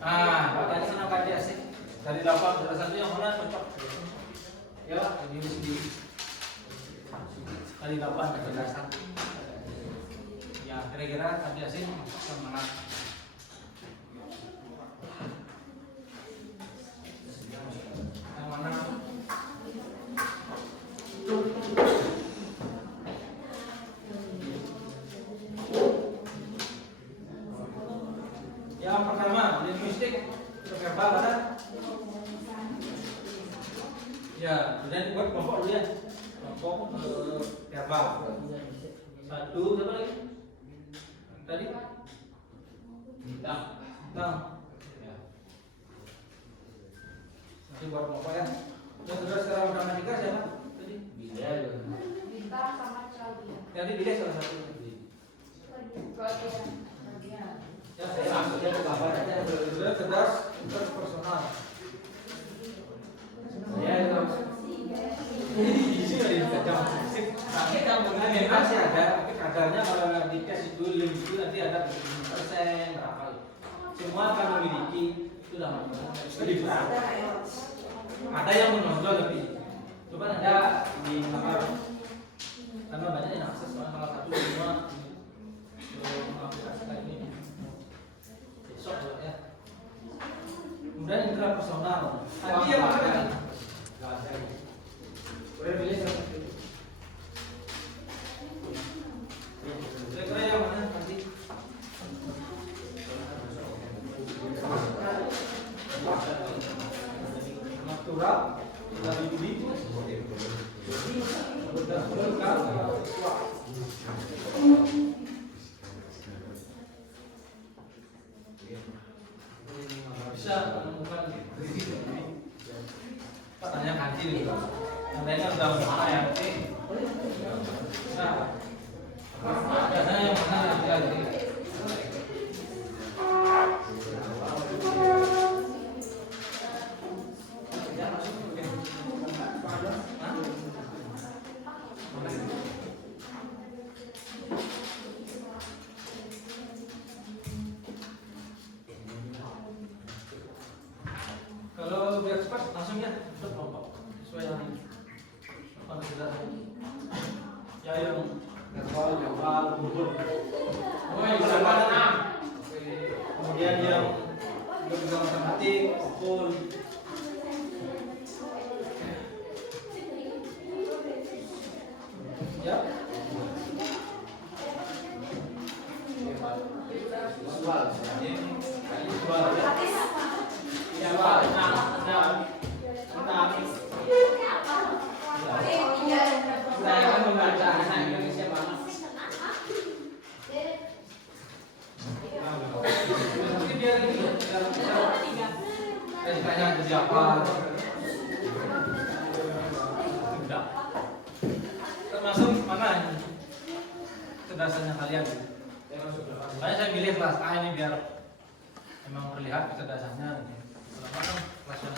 Nah, bagian sana kan dia asik. Dari 8 kecerdasan itu yang mana cocok? Ya, ini sendiri. Dari 8 kecerdasan. Ya, kira-kira tadi asik yang mana? Yang mana? Yang pertama, linguistik, verbal ada? Ya, kemudian buat kelompok dulu ya. Kelompok verbal. Satu, siapa lagi? Tadi? Bintang. Ya. Nanti buat kelompok ya. Yang sudah sekarang matematika siapa? Tadi? Bila juga. Bintang sama Claudia. Tadi bila salah satu. Claudia. Ya, saya maksudnya ke gambar aja. Sudah cerdas, interpersonal. Ya, itu. Tapi kalau mengenai masih ada, tapi kadarnya kalau di tes itu link itu nanti ada 70% berapa. Semua akan memiliki itu dalam ada yang menonjol lebih. Coba ada di kamar karena banyak yang akses, salah satu semua mengaplikasikan ini besok ya. Kemudian indera personal. Tadi yang mana kan? Nggak ada. Udah pilih satu. Kira-kira yang mana tadi? Natural, dari budi, bisa menemukan tanya kanji nih, yang lainnya udah mana ya? Nah, ada yang mana yang kanji? Kalau biar cepat langsung ya, cepat kelompok sesuai yang apa sudah ya yang verbal, lembut. Oh yang berapa? Kemudian yang juga matematik, pukul. Ya. Visual, visual ya. Ya, Pak. Saya kan membaca bahasa Indonesia banget. Nanti biar ini ditanya jadi apa? Tidak. Termasuk mana ini? Kecerdasannya kalian. Makanya saya pilih kelas A ini biar memang terlihat kecerdasannya. Selama kan kelasnya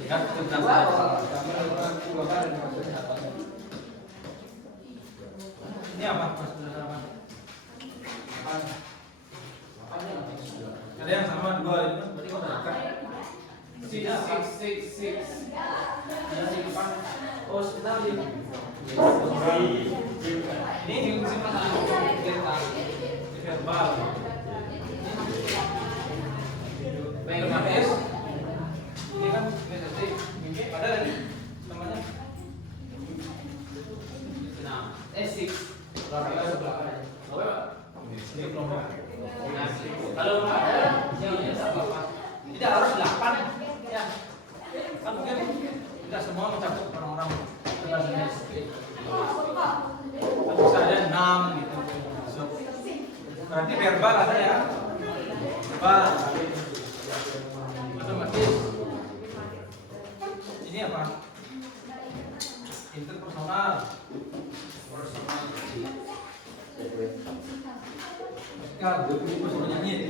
lihat kecerdasan. Ini apa mas? Ada yang sama dua itu berarti kau dekat. Six. Oh sekitar ini. Ini fungsi masalah verbal. Matematis ini kan biasanya mimpi padahal ini namanya S6 berapa sebelah kanan ini kelompok kalau ada yang apa tidak harus 8 ya kan mungkin tidak semua mencakup orang-orang kelasnya bisa ada 6 gitu berarti verbal ada ya verbal otomatis ini apa interpersonal kan gue nyanyi ini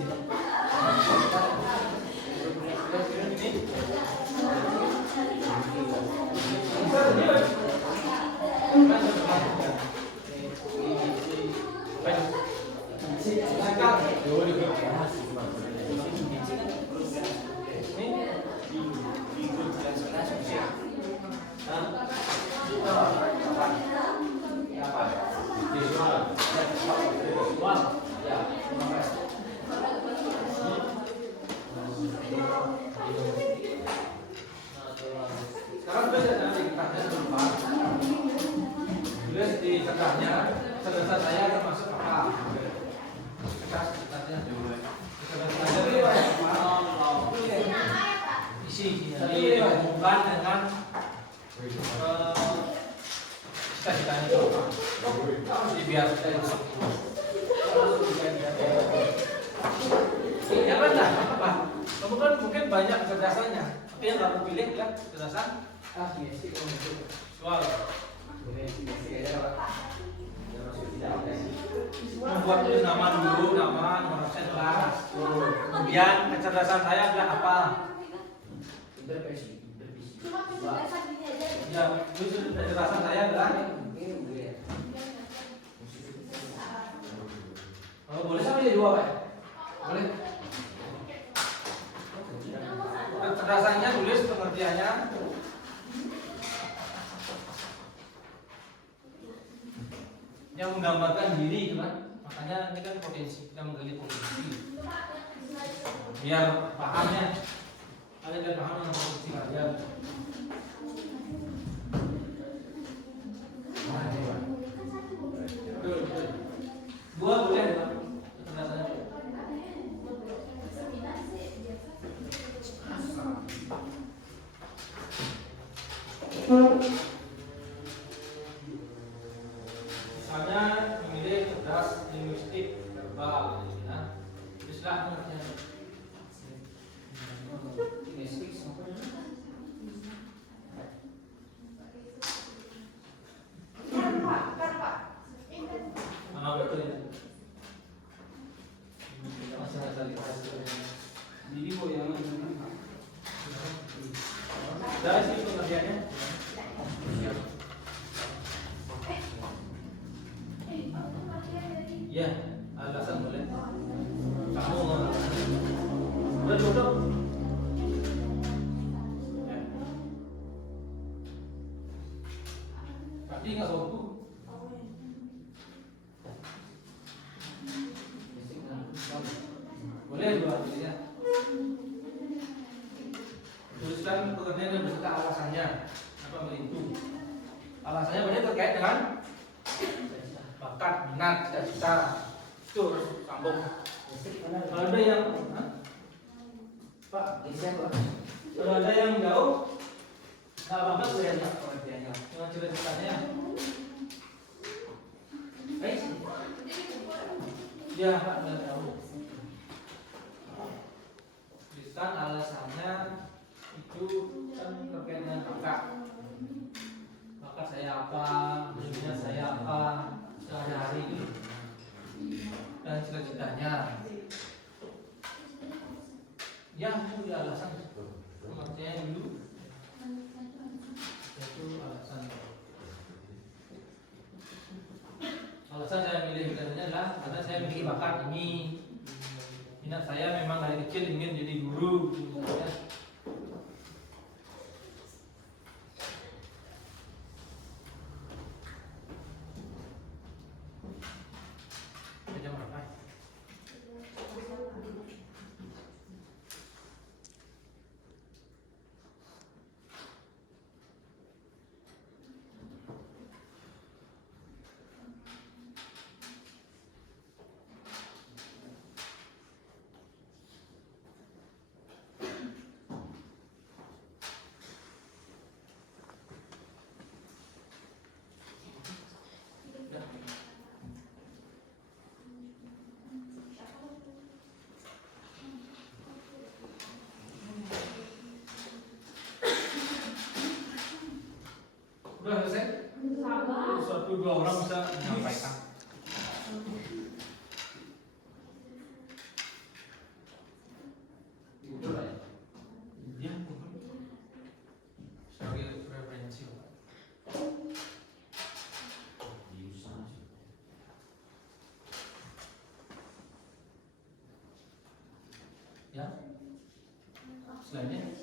sekarang sudah ada di kertasnya berubah. Tulis di kertasnya, cerdasan saya termasuk apa? Kertasnya cerdasan saya isi dihubungkan dengan cita-citanya itu apa? Jadi biar masuk. Yang rendah apa? Kamu kan mungkin banyak kecerdasannya, tapi yang kamu pilih ya kecerdasan visual. Membuat tulis nama dulu, nama, nomor absen kelas. Kemudian kecerdasan saya adalah apa? Intervensi. Ya, kecerdasan saya adalah kalau boleh saya pilih 2 Pak. Boleh. Kecerdasannya tulis pengertiannya yang menggambarkan diri kan, makanya ini kan potensi, kita menggali potensi biar pahamnya ada biar paham dengan potensi kalian. Dua boleh Pak, penjelasannya. Misalnya memilih cerdas linguistik verbal, ya. Teruslah pengertian. Linguistik sampai Betul ya. Masalah literasi. jadi kok yang Dari sini pengertiannya. Ya, alasan boleh. Kamu udah duduk. Ya. Tapi nggak waktu. Boleh dua ya. Tuliskan pekerjaan yang beserta alasannya. Apa itu? Alasannya banyak terkait dengan bakat, minat, cita-cita. Itu harus sambung. Kalau ada yang, Pak, kalau ada yang jauh, nggak apa-apa sebenarnya pengertiannya. Dengan cita-citanya. Ya, Pak, nggak tahu. Tuliskan alasannya itu kan terkait dengan bakat. Bakat saya apa, minat saya apa, sehari-hari itu, dan cita-citanya. Ya, itu alasan. Pengertiannya dulu. Itu alasan. Alasan saya milih kadernya adalah karena saya memiliki bakat ini. Minat saya memang dari kecil ingin jadi guru. Misalnya. Jam berapa? Udah selesai? Satu dua orang bisa menyampaikan. Ya, sebagai referensi. Ya, selainnya.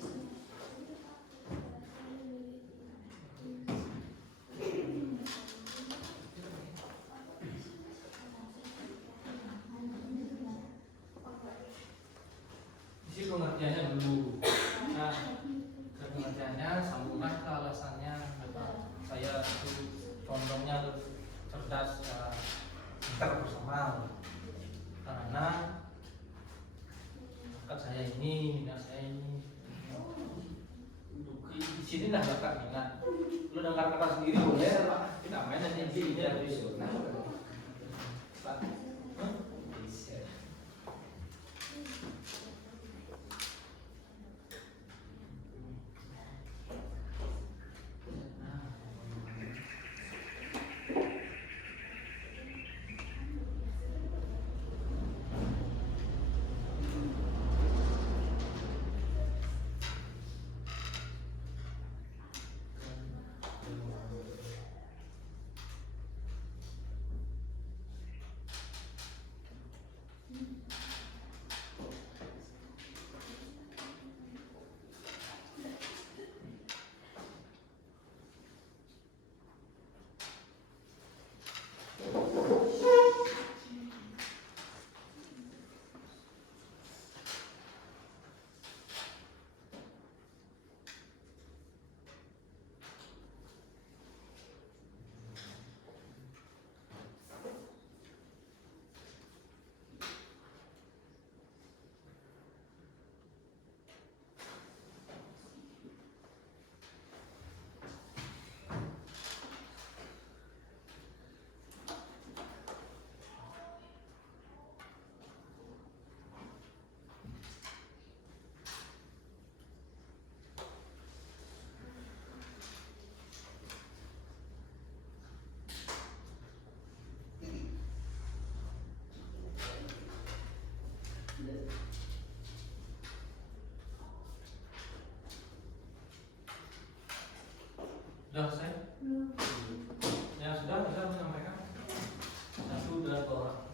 Isi pengertiannya dulu. Nah, ke pengertiannya sambungkan ke alasannya. Saya itu condongnya cerdas, interpersonal. Karena bakat saya ini, minat saya ini. Di sini lah bakat minat. Lu dengar kata sendiri boleh, Pak. Tidak main nanti di sini. Pak. Sudah selesai? Ya sudah bisa menyampaikan. Satu dan dua orang.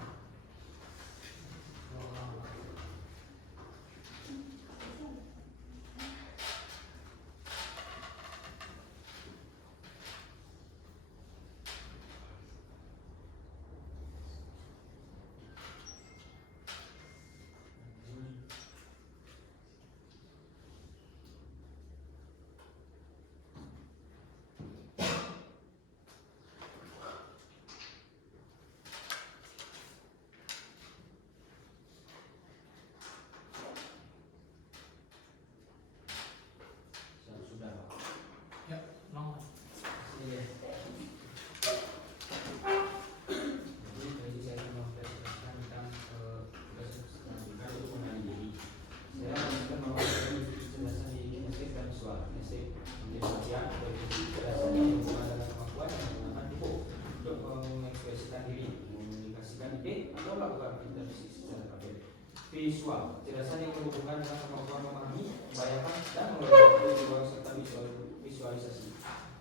Sudah Pak. Ya, nomor. Iya. Jadi tadi saya mau presentasikan tentang tugas lanjutan untuk mengenali diri. Saya akan mewakili kecerdasan diri kinestik dan visual. Kinestik menjadi bagian dari kecerdasan yang berhubungan dengan kemampuan dan menggunakan tubuh untuk mengekspresikan diri, mengomunikasikan ide atau melakukan aktivitas secara kabel. Visual, kecerdasan yang berhubungan dengan kemampuan memahami, membayangkan dan mengelola ruang serta visualisasi.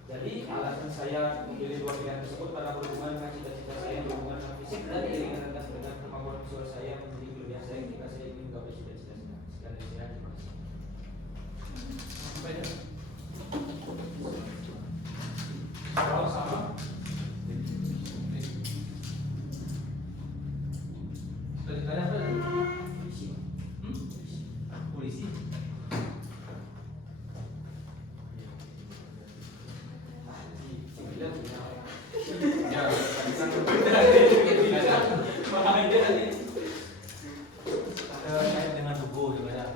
Jadi alasan saya memilih dua pilihan tersebut karena berhubungan dengan cita-cita saya yang berhubungan dengan fisik dan diiringan dengan kemampuan visual saya menjadi kelebihan saya ketika saya ingin menggapai cita-cita saya. Sekian dari saya, terima kasih. Sampai dah. Kalau sama. Sudah ditanya apa? Polisi, Pak. Polisi. Sembilan punya. Ya, ada dengan tubuh juga ya.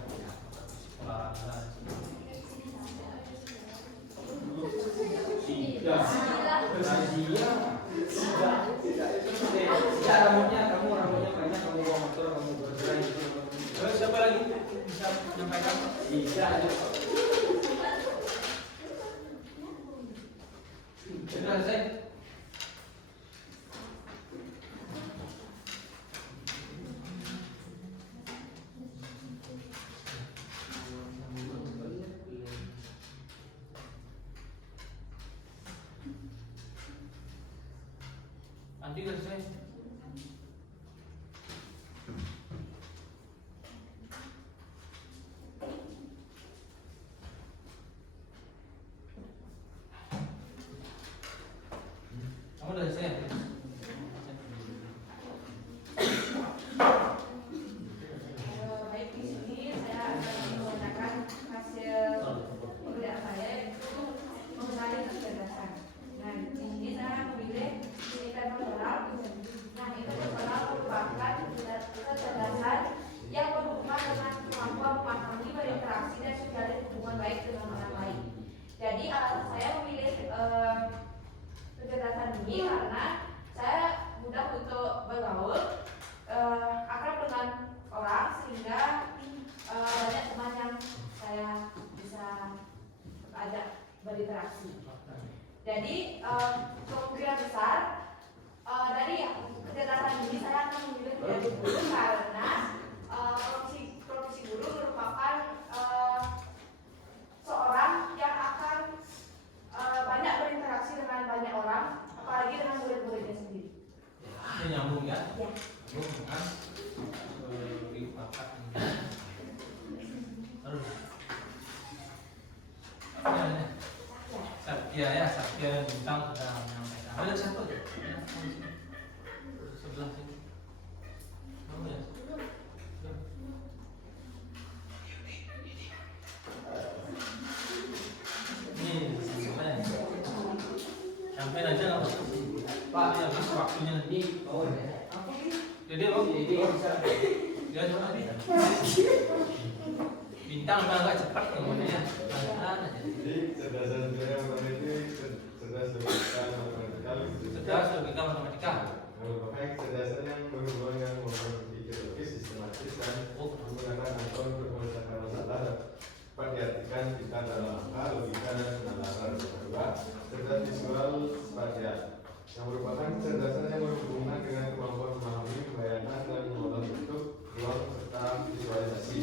Tidak. Razia. Tidak. Rambutnya banyak, kamu bawa motor, kamu bergerak gitu. Terus siapa lagi bisa menyampaikan? Tidak ada. Sudah selesai. Nanti sudah selesai. Kamu udah selesai? Baik, di sini saya akan menggunakan hasil pekerjaan saya itu mengenali kecerdasan. Nah, di sini saya memilih pendidikan personal. Nah, itu personal merupakan kecerdasan yang berhubungan dengan kemampuan memahami, berinteraksi dan menjalin hubungan baik dengan orang lain. Jadi alasan saya memilih kecerdasan ini karena saya mudah untuk bergaul, akrab dengan orang sehingga banyak teman yang saya bisa ajak berinteraksi. Jadi kemungkinan besar dari kecerdasan ini saya akan memilih menjadi guru karena profesi guru merupakan seorang yang akan banyak berinteraksi dengan banyak orang, apalagi dengan murid-muridnya sendiri. Ini nyambung ya? Ya. Nyambung dengan bakat ini. Terus. Satya ya, Satya dan Bintang sudah menyampaikan. Ada satu aja. Sebelah sini. Kamu ya? Ini sebenarnya. Sampai aja nggak apa-apa. Pak, ini habis waktunya. Ini oh ya. Jadi lo Jadi bisa. dia coba nih. Bintang memang agak cepat ngomongnya. Pelan-pelan aja. Jadi cerdasan saya pertama itu cerdas logika matematikal. Cerdas logika matematika. Merupakan kecerdasan yang berhubungan dengan kemampuan berpikir logis, sistematis dan menggunakan akal untuk menyelesaikan masalah. Dapat diartikan kita dalam angka, logika dan penalaran. Kedua, cerdas visual spasial yang merupakan kecerdasan yang berhubungan dengan kemampuan memahami, membayangkan dan mengolah bentuk, ruang serta visualisasi.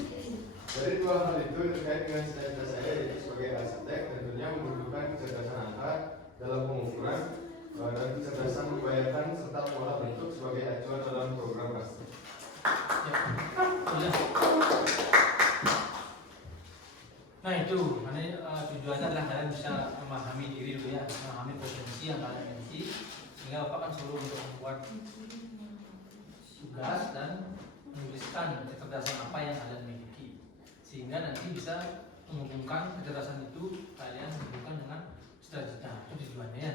Dari dua hal itu terkait dengan cita-cita saya yaitu sebagai arsitek tentunya membutuhkan kecerdasan angka pengukuran dan kecerdasan membayangkan serta pola bentuk sebagai acuan dalam program raster. Ya. Nah itu, tujuannya adalah kalian bisa memahami diri dulu ya, memahami potensi yang kalian miliki, sehingga Bapak kan suruh untuk membuat tugas dan menuliskan kecerdasan apa yang kalian miliki, sehingga nanti bisa menghubungkan kecerdasan itu kalian hubungkan dengan cita-cita. Itu tujuannya ya.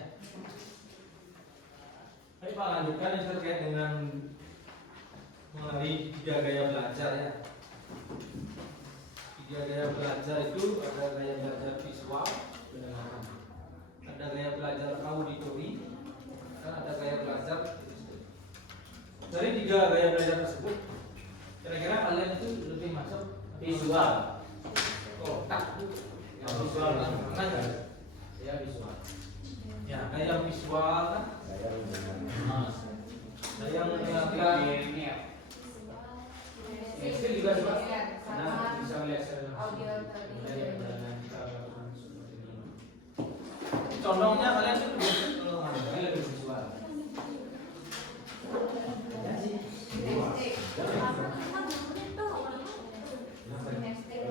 Baik Pak, lanjutkan yang terkait dengan mengenai 3 gaya belajar ya. 3 gaya belajar itu ada gaya belajar visual, pendengaran, ada gaya belajar auditori, dan ada gaya belajar. Dari 3 gaya belajar tersebut, kira-kira kalian itu lebih masuk Visual. Oh, tak. Yang visual kan? Mana kan? Ya visual. Ya, gaya visual kan? Gaya Ini SD juga coba. Nah, bisa melihat secara audio tadi. contohnya kalian itu Ini lebih visual.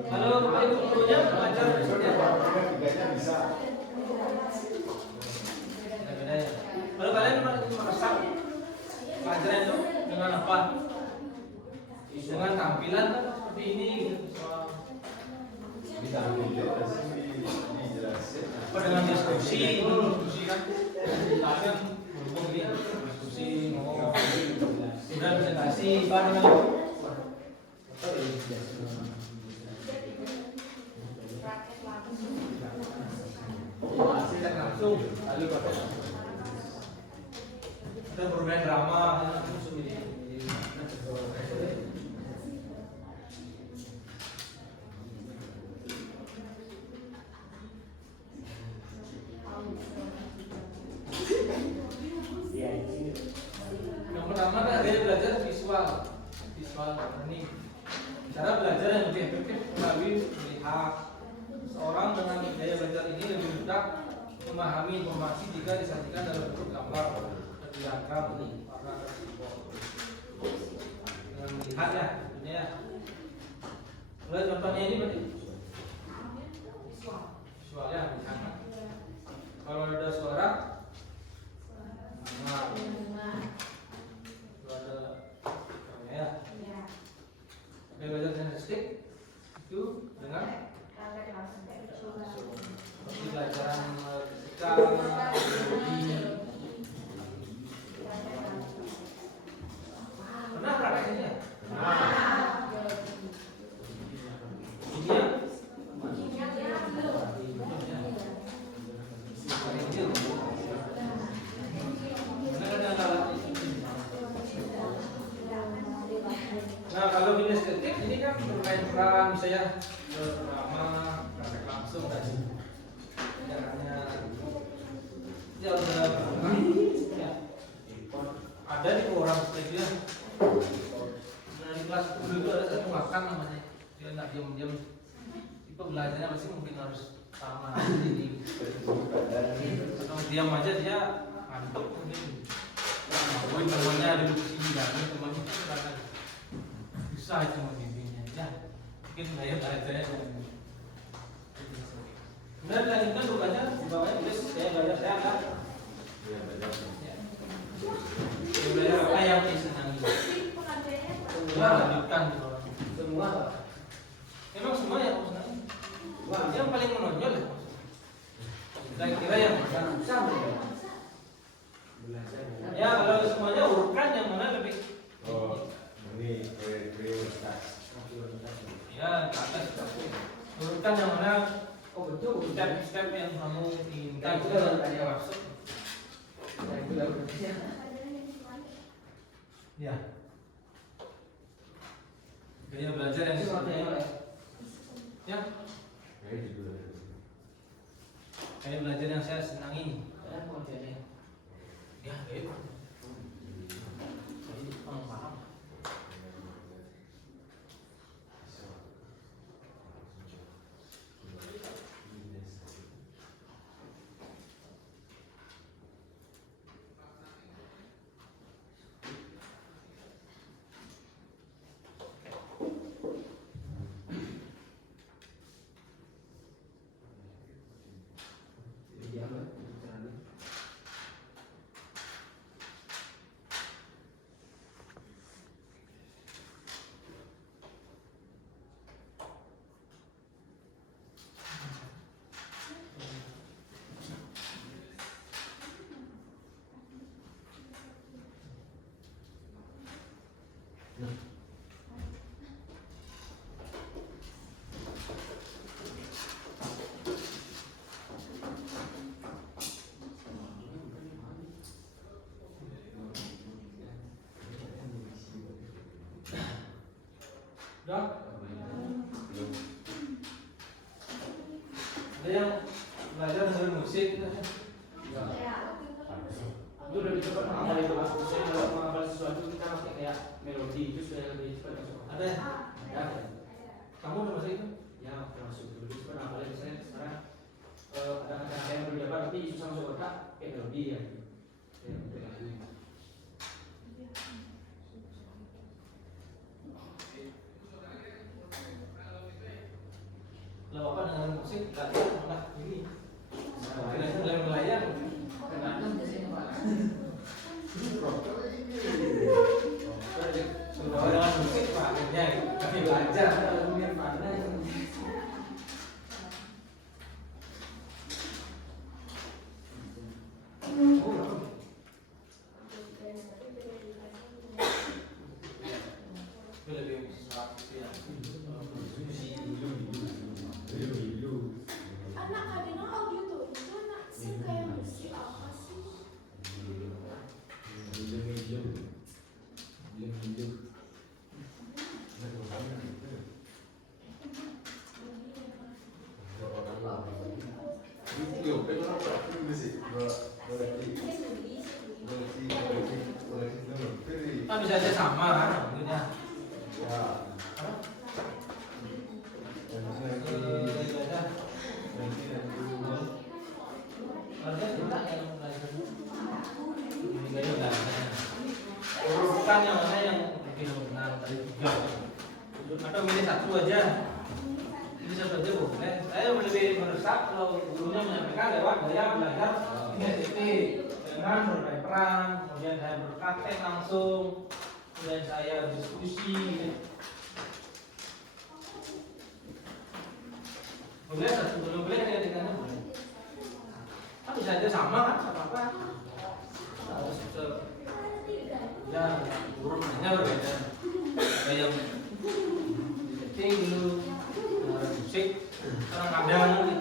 kalau Bapak Ibu gurunya belajar seperti apa? Tiganya bisa. Beda ya. Kalau kalian merasa pelajaran itu dengan apa? Dengan tampilan kan seperti ini gitu. Dijelasin. Apa dengan diskusi kan? Kalian berhubung ini diskusi ngomong, sudah presentasi, apa dengan Praktek langsung. hasilnya langsung. Lalu Bapak kita bermain drama langsung ini. Yang pertama kan gaya belajar visual ini cara belajar yang lebih efektif melalui melihat. Seorang dengan gaya belajar ini lebih mudah memahami informasi jika disajikan dalam bentuk gambar dan diagram warna dan simbol. Dengan melihat ya, tentunya ya. Mulai contohnya ini berarti visual ya, melihat. Kalau ada suara, nah, itu ada suaranya ya. Gaya belajar sinestetik itu dengan seperti pelajaran fisika, biologi. Pernah prakteknya? Kimia? Nah kalau kinestetik ini kan bermain peran bisa ya drama, praktek langsung dan caranya ya udah ya. Ada di orang seperti nah di kelas 10 itu ada satu makan namanya dia nggak diam-diam tipe belajarnya pasti mungkin harus sama jadi kalau diam aja dia ngantuk mungkin mungkin temannya ada di sini dan temannya itu karena susah itu membimbingnya ya mungkin saya belajarnya kemudian dilanjutkan rupanya di bawahnya tulis saya belajar saya akan belajar apa yang disenangi semua lanjutkan di bawah Semua. memang semua yang aku senangi yang paling menonjol ya saya kira yang mana Sama. Belajar. ya kalau semuanya urutkan yang mana lebih Oh, ini prioritas. ya ke atas urutkan yang mana Oh betul. step-step yang kamu inginkan Itu dalam tanya masuk Nah itu lalu ya gaya belajar yang sesuai ya gaya belajar yang saya senangi ya pengertiannya ya gaya jadi paham. Udah? Ada yang belajar dengerin musik? Itu lebih cepat menghafal itu Pak. Maksudnya kalau menghafal sesuatu kita pakai kayak melodi itu sudah lebih cepat masuk. Ada ya? Ya, Kamu udah masuk itu? ya termasuk itu lebih cepat menghafal. Misalnya sekarang ada kata-kata yang berbeda tapi susah masuk otak kayak melodi ya. Ya, betul. Lah Bapak dengerin musik latihan malah ini. Kira-kira mulai melayang. Sudah dengan musik Pak, akhirnya tapi belajar dunia mana. Lebih ya. Anak kadang audio tuh itu anak sih kayak musik apa sih? Kan bisa aja sama kan tentunya. Bukan yang mana yang benar tadi tiga. Atau milih satu aja. Milih satu aja boleh. Saya lebih meresap kalau gurunya menyampaikan lewat gaya belajar kinestetik dengan bermain peran, kemudian saya berpraktek langsung, kemudian saya diskusi. Boleh satu belum boleh ketika boleh. Kan bisa aja sama kan, sama apa? Ya, gurunya berbeda. Ada yang setting dulu, ada musik, sekarang ada lagi.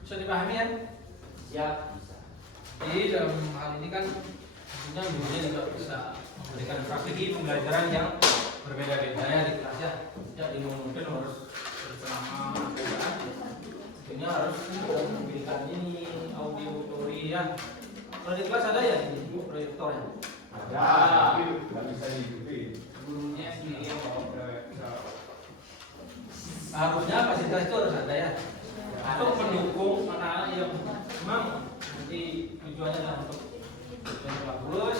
Bisa dipahami kan? Siap, bisa. Jadi dalam hal ini kan tentunya gurunya juga bisa memberikan strategi pembelajaran yang berbeda-beda ya di kelas ya. Jadi mungkin harus berceramah, tentunya harus memberikan ini auditori ya. Kalau di kelas ada ya ini proyektor ya. Ada, tapi nggak bisa diikuti. Gurunya sendiri yang bawa proyektor. Harusnya fasilitas itu harus ada ya. Untuk mendukung anak-anak yang memang nanti tujuannya adalah untuk tujuan bagus,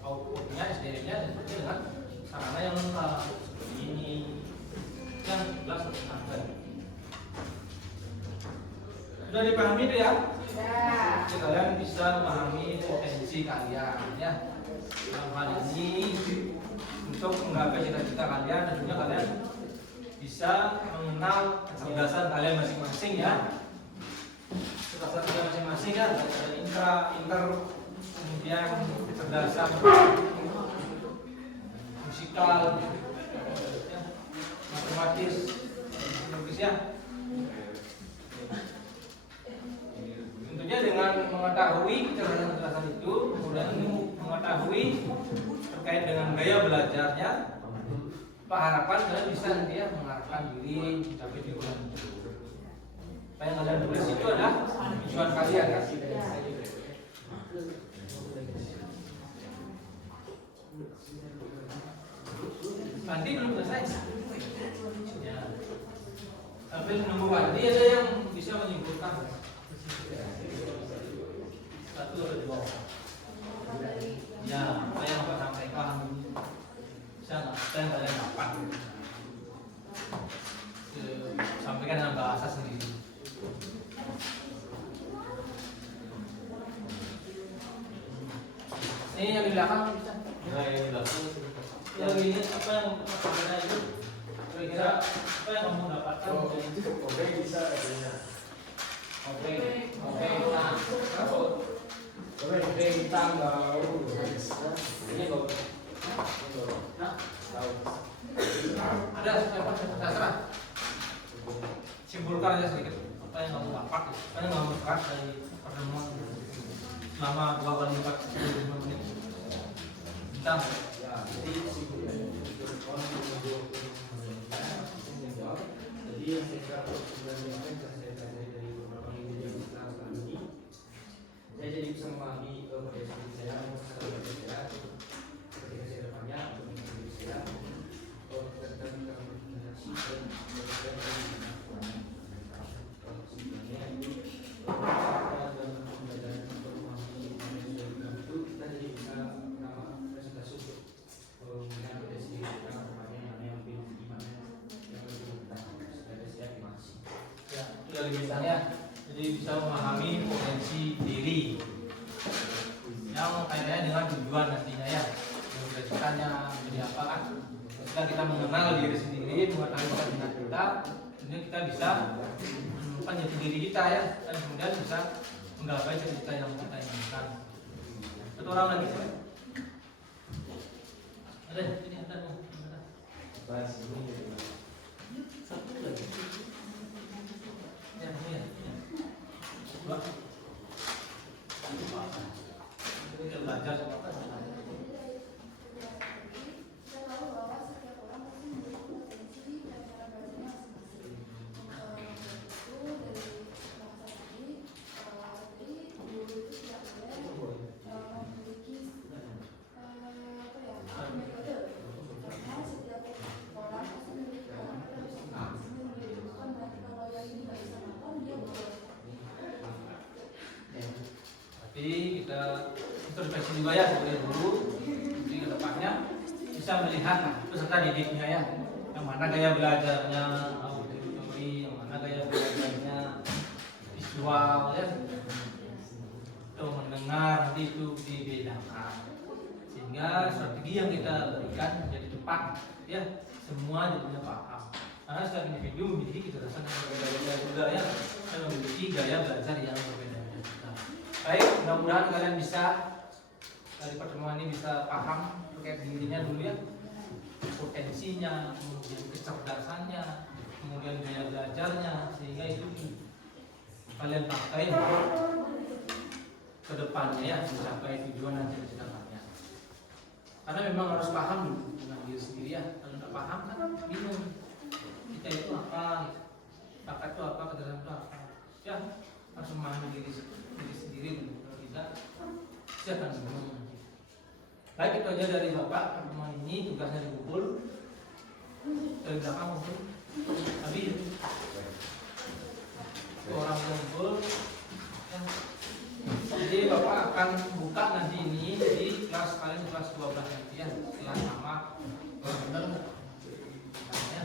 outputnya, SDM-nya tentunya dengan sarana yang lengkap seperti ini yang jelas terangkan. Sudah dipahami itu ya? Jadi kalian bisa memahami potensi kalian ya. Dalam hal ini untuk menggapai cita-cita kalian tentunya kalian bisa mengenal kecerdasan kalian masing-masing ya. Kecerdasan kalian masing-masing ya, ada inter, kemudian kecerdasan musikal, ya, matematis, logis ya. Tentunya dengan mengetahui kecerdasan itu, kemudian mengetahui terkait dengan gaya belajarnya, harapan kalian bisa nanti ya mengarahkan diri mencapai tujuan. Apa yang kalian tulis itu adalah tujuan kalian ya. Nanti belum selesai. Ya. Sampai menunggu Wandi ada yang bisa menyimpulkan. Satu atau dua. Ya, apa yang Bapak sampaikan bisa nggak? Apa yang kalian dapat? Sampaikan dengan bahasa sendiri. Ini yang di belakang bisa. Nah, yang belakang Yang ini apa yang ada itu? Kira-kira apa yang kamu dapatkan? oke bisa katanya. Oke. Bentang bau. Ini bau. Nah, Tahu. ada siapa terserah. Simpulkan aja sedikit apa yang kamu dapat, apa yang kamu bekas dari pertemuan selama 2 kali 45 menit. Bintang. Ya, jadi simpulnya jadi yang saya pelajari dari beberapa minggu yang setelah ini, saya jadi bisa memahami potensi saya, masalah saya ketika saya bertanya untuk menjadi saya tentang komunikasi dan sebenarnya itu dalam pembelajaran untuk memahami itu kita jadi bisa presentasi untuk melihat potensi kita kedepannya yang lebih gimana yang lebih mudah supaya saya masih Ya, itu dari bintangnya. Jadi bisa memahami potensi diri yang kaitannya dengan tujuan nantinya ya, cita-citanya menjadi apa kan. Ketika kita mengenal diri sendiri, mengetahui bakat kita, kemudian kita bisa menemukan jati diri kita ya, dan kemudian bisa menggapai cita-cita yang kita inginkan. Satu orang lagi ya. Ada ini ada. Bahas ini Satu lagi. Ya, ini ya. Dua. Kita belajar sama apa? Saya tahu bahwa setiap orang pasti memiliki potensi dan cara belajarnya masing-masing. Itu dari bahasa tadi, jadi guru itu tidak boleh memiliki metode, karena setiap orang pasti memiliki karakter masing-masing yang dibutuhkan, dan kalau yang ini nggak bisa makan dia boleh. Tapi kita introspeksi juga ya sebagai guru, jadi ke depannya bisa melihat peserta didiknya ya, yang mana gaya belajarnya auditory, yang mana gaya belajarnya visual ya, atau mendengar, nanti itu dibedakan sehingga strategi yang kita berikan menjadi tepat ya, semua jadinya paham. Karena setiap individu memiliki kecerdasan yang berbeda-beda juga ya, dan memiliki gaya belajar yang berbeda-beda juga. Baik, mudah-mudahan kalian bisa dari pertemuan ini bisa paham terkait dirinya dulu ya, potensinya, kemudian kecerdasannya, kemudian gaya belajarnya, sehingga itu kalian pakai ke depannya ya, mencapai tujuan dan cita-cita kalian. Karena memang harus paham dulu dengan diri sendiri ya, kalau tidak paham kan bingung. Kita itu apa, bakat itu apa, kecerdasan itu apa, ya harus memahami diri sendiri dulu. Kalau tidak, siapa yang bingung nanti. Baik, itu aja dari Bapak. Pertemuan ini tugasnya dikumpul dari belakang kumpul, tapi orang kumpul ya. Jadi Bapak akan buka nanti ini di kelas kalian, kelas 12 nanti ya, setelah sama benar nggak? Ya.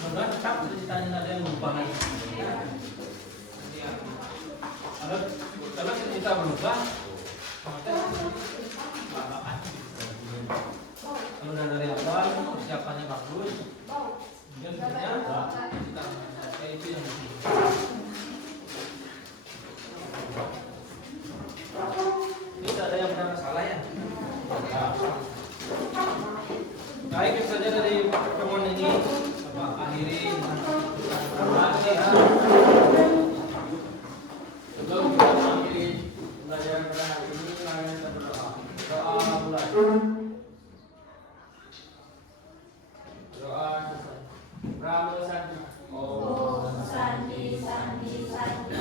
Mudah-mudahan tetap ceritanya ada yang berubah lagi. Ya. Kalau kita berubah, maka kalau dari awal persiapannya bagus, kemudian kita mencapai itu yang penting. Tidak ada yang benar salah ya. Baik, itu saja dari pertemuan ini. Bapak akhiri dengan proklamasi ya. Sebelum kita mengakhiri pelajaran pada hari ini, mari kita berdoa. Doa mulai. Doa selesai. Pramu Santi. Om Santi Santi Santi.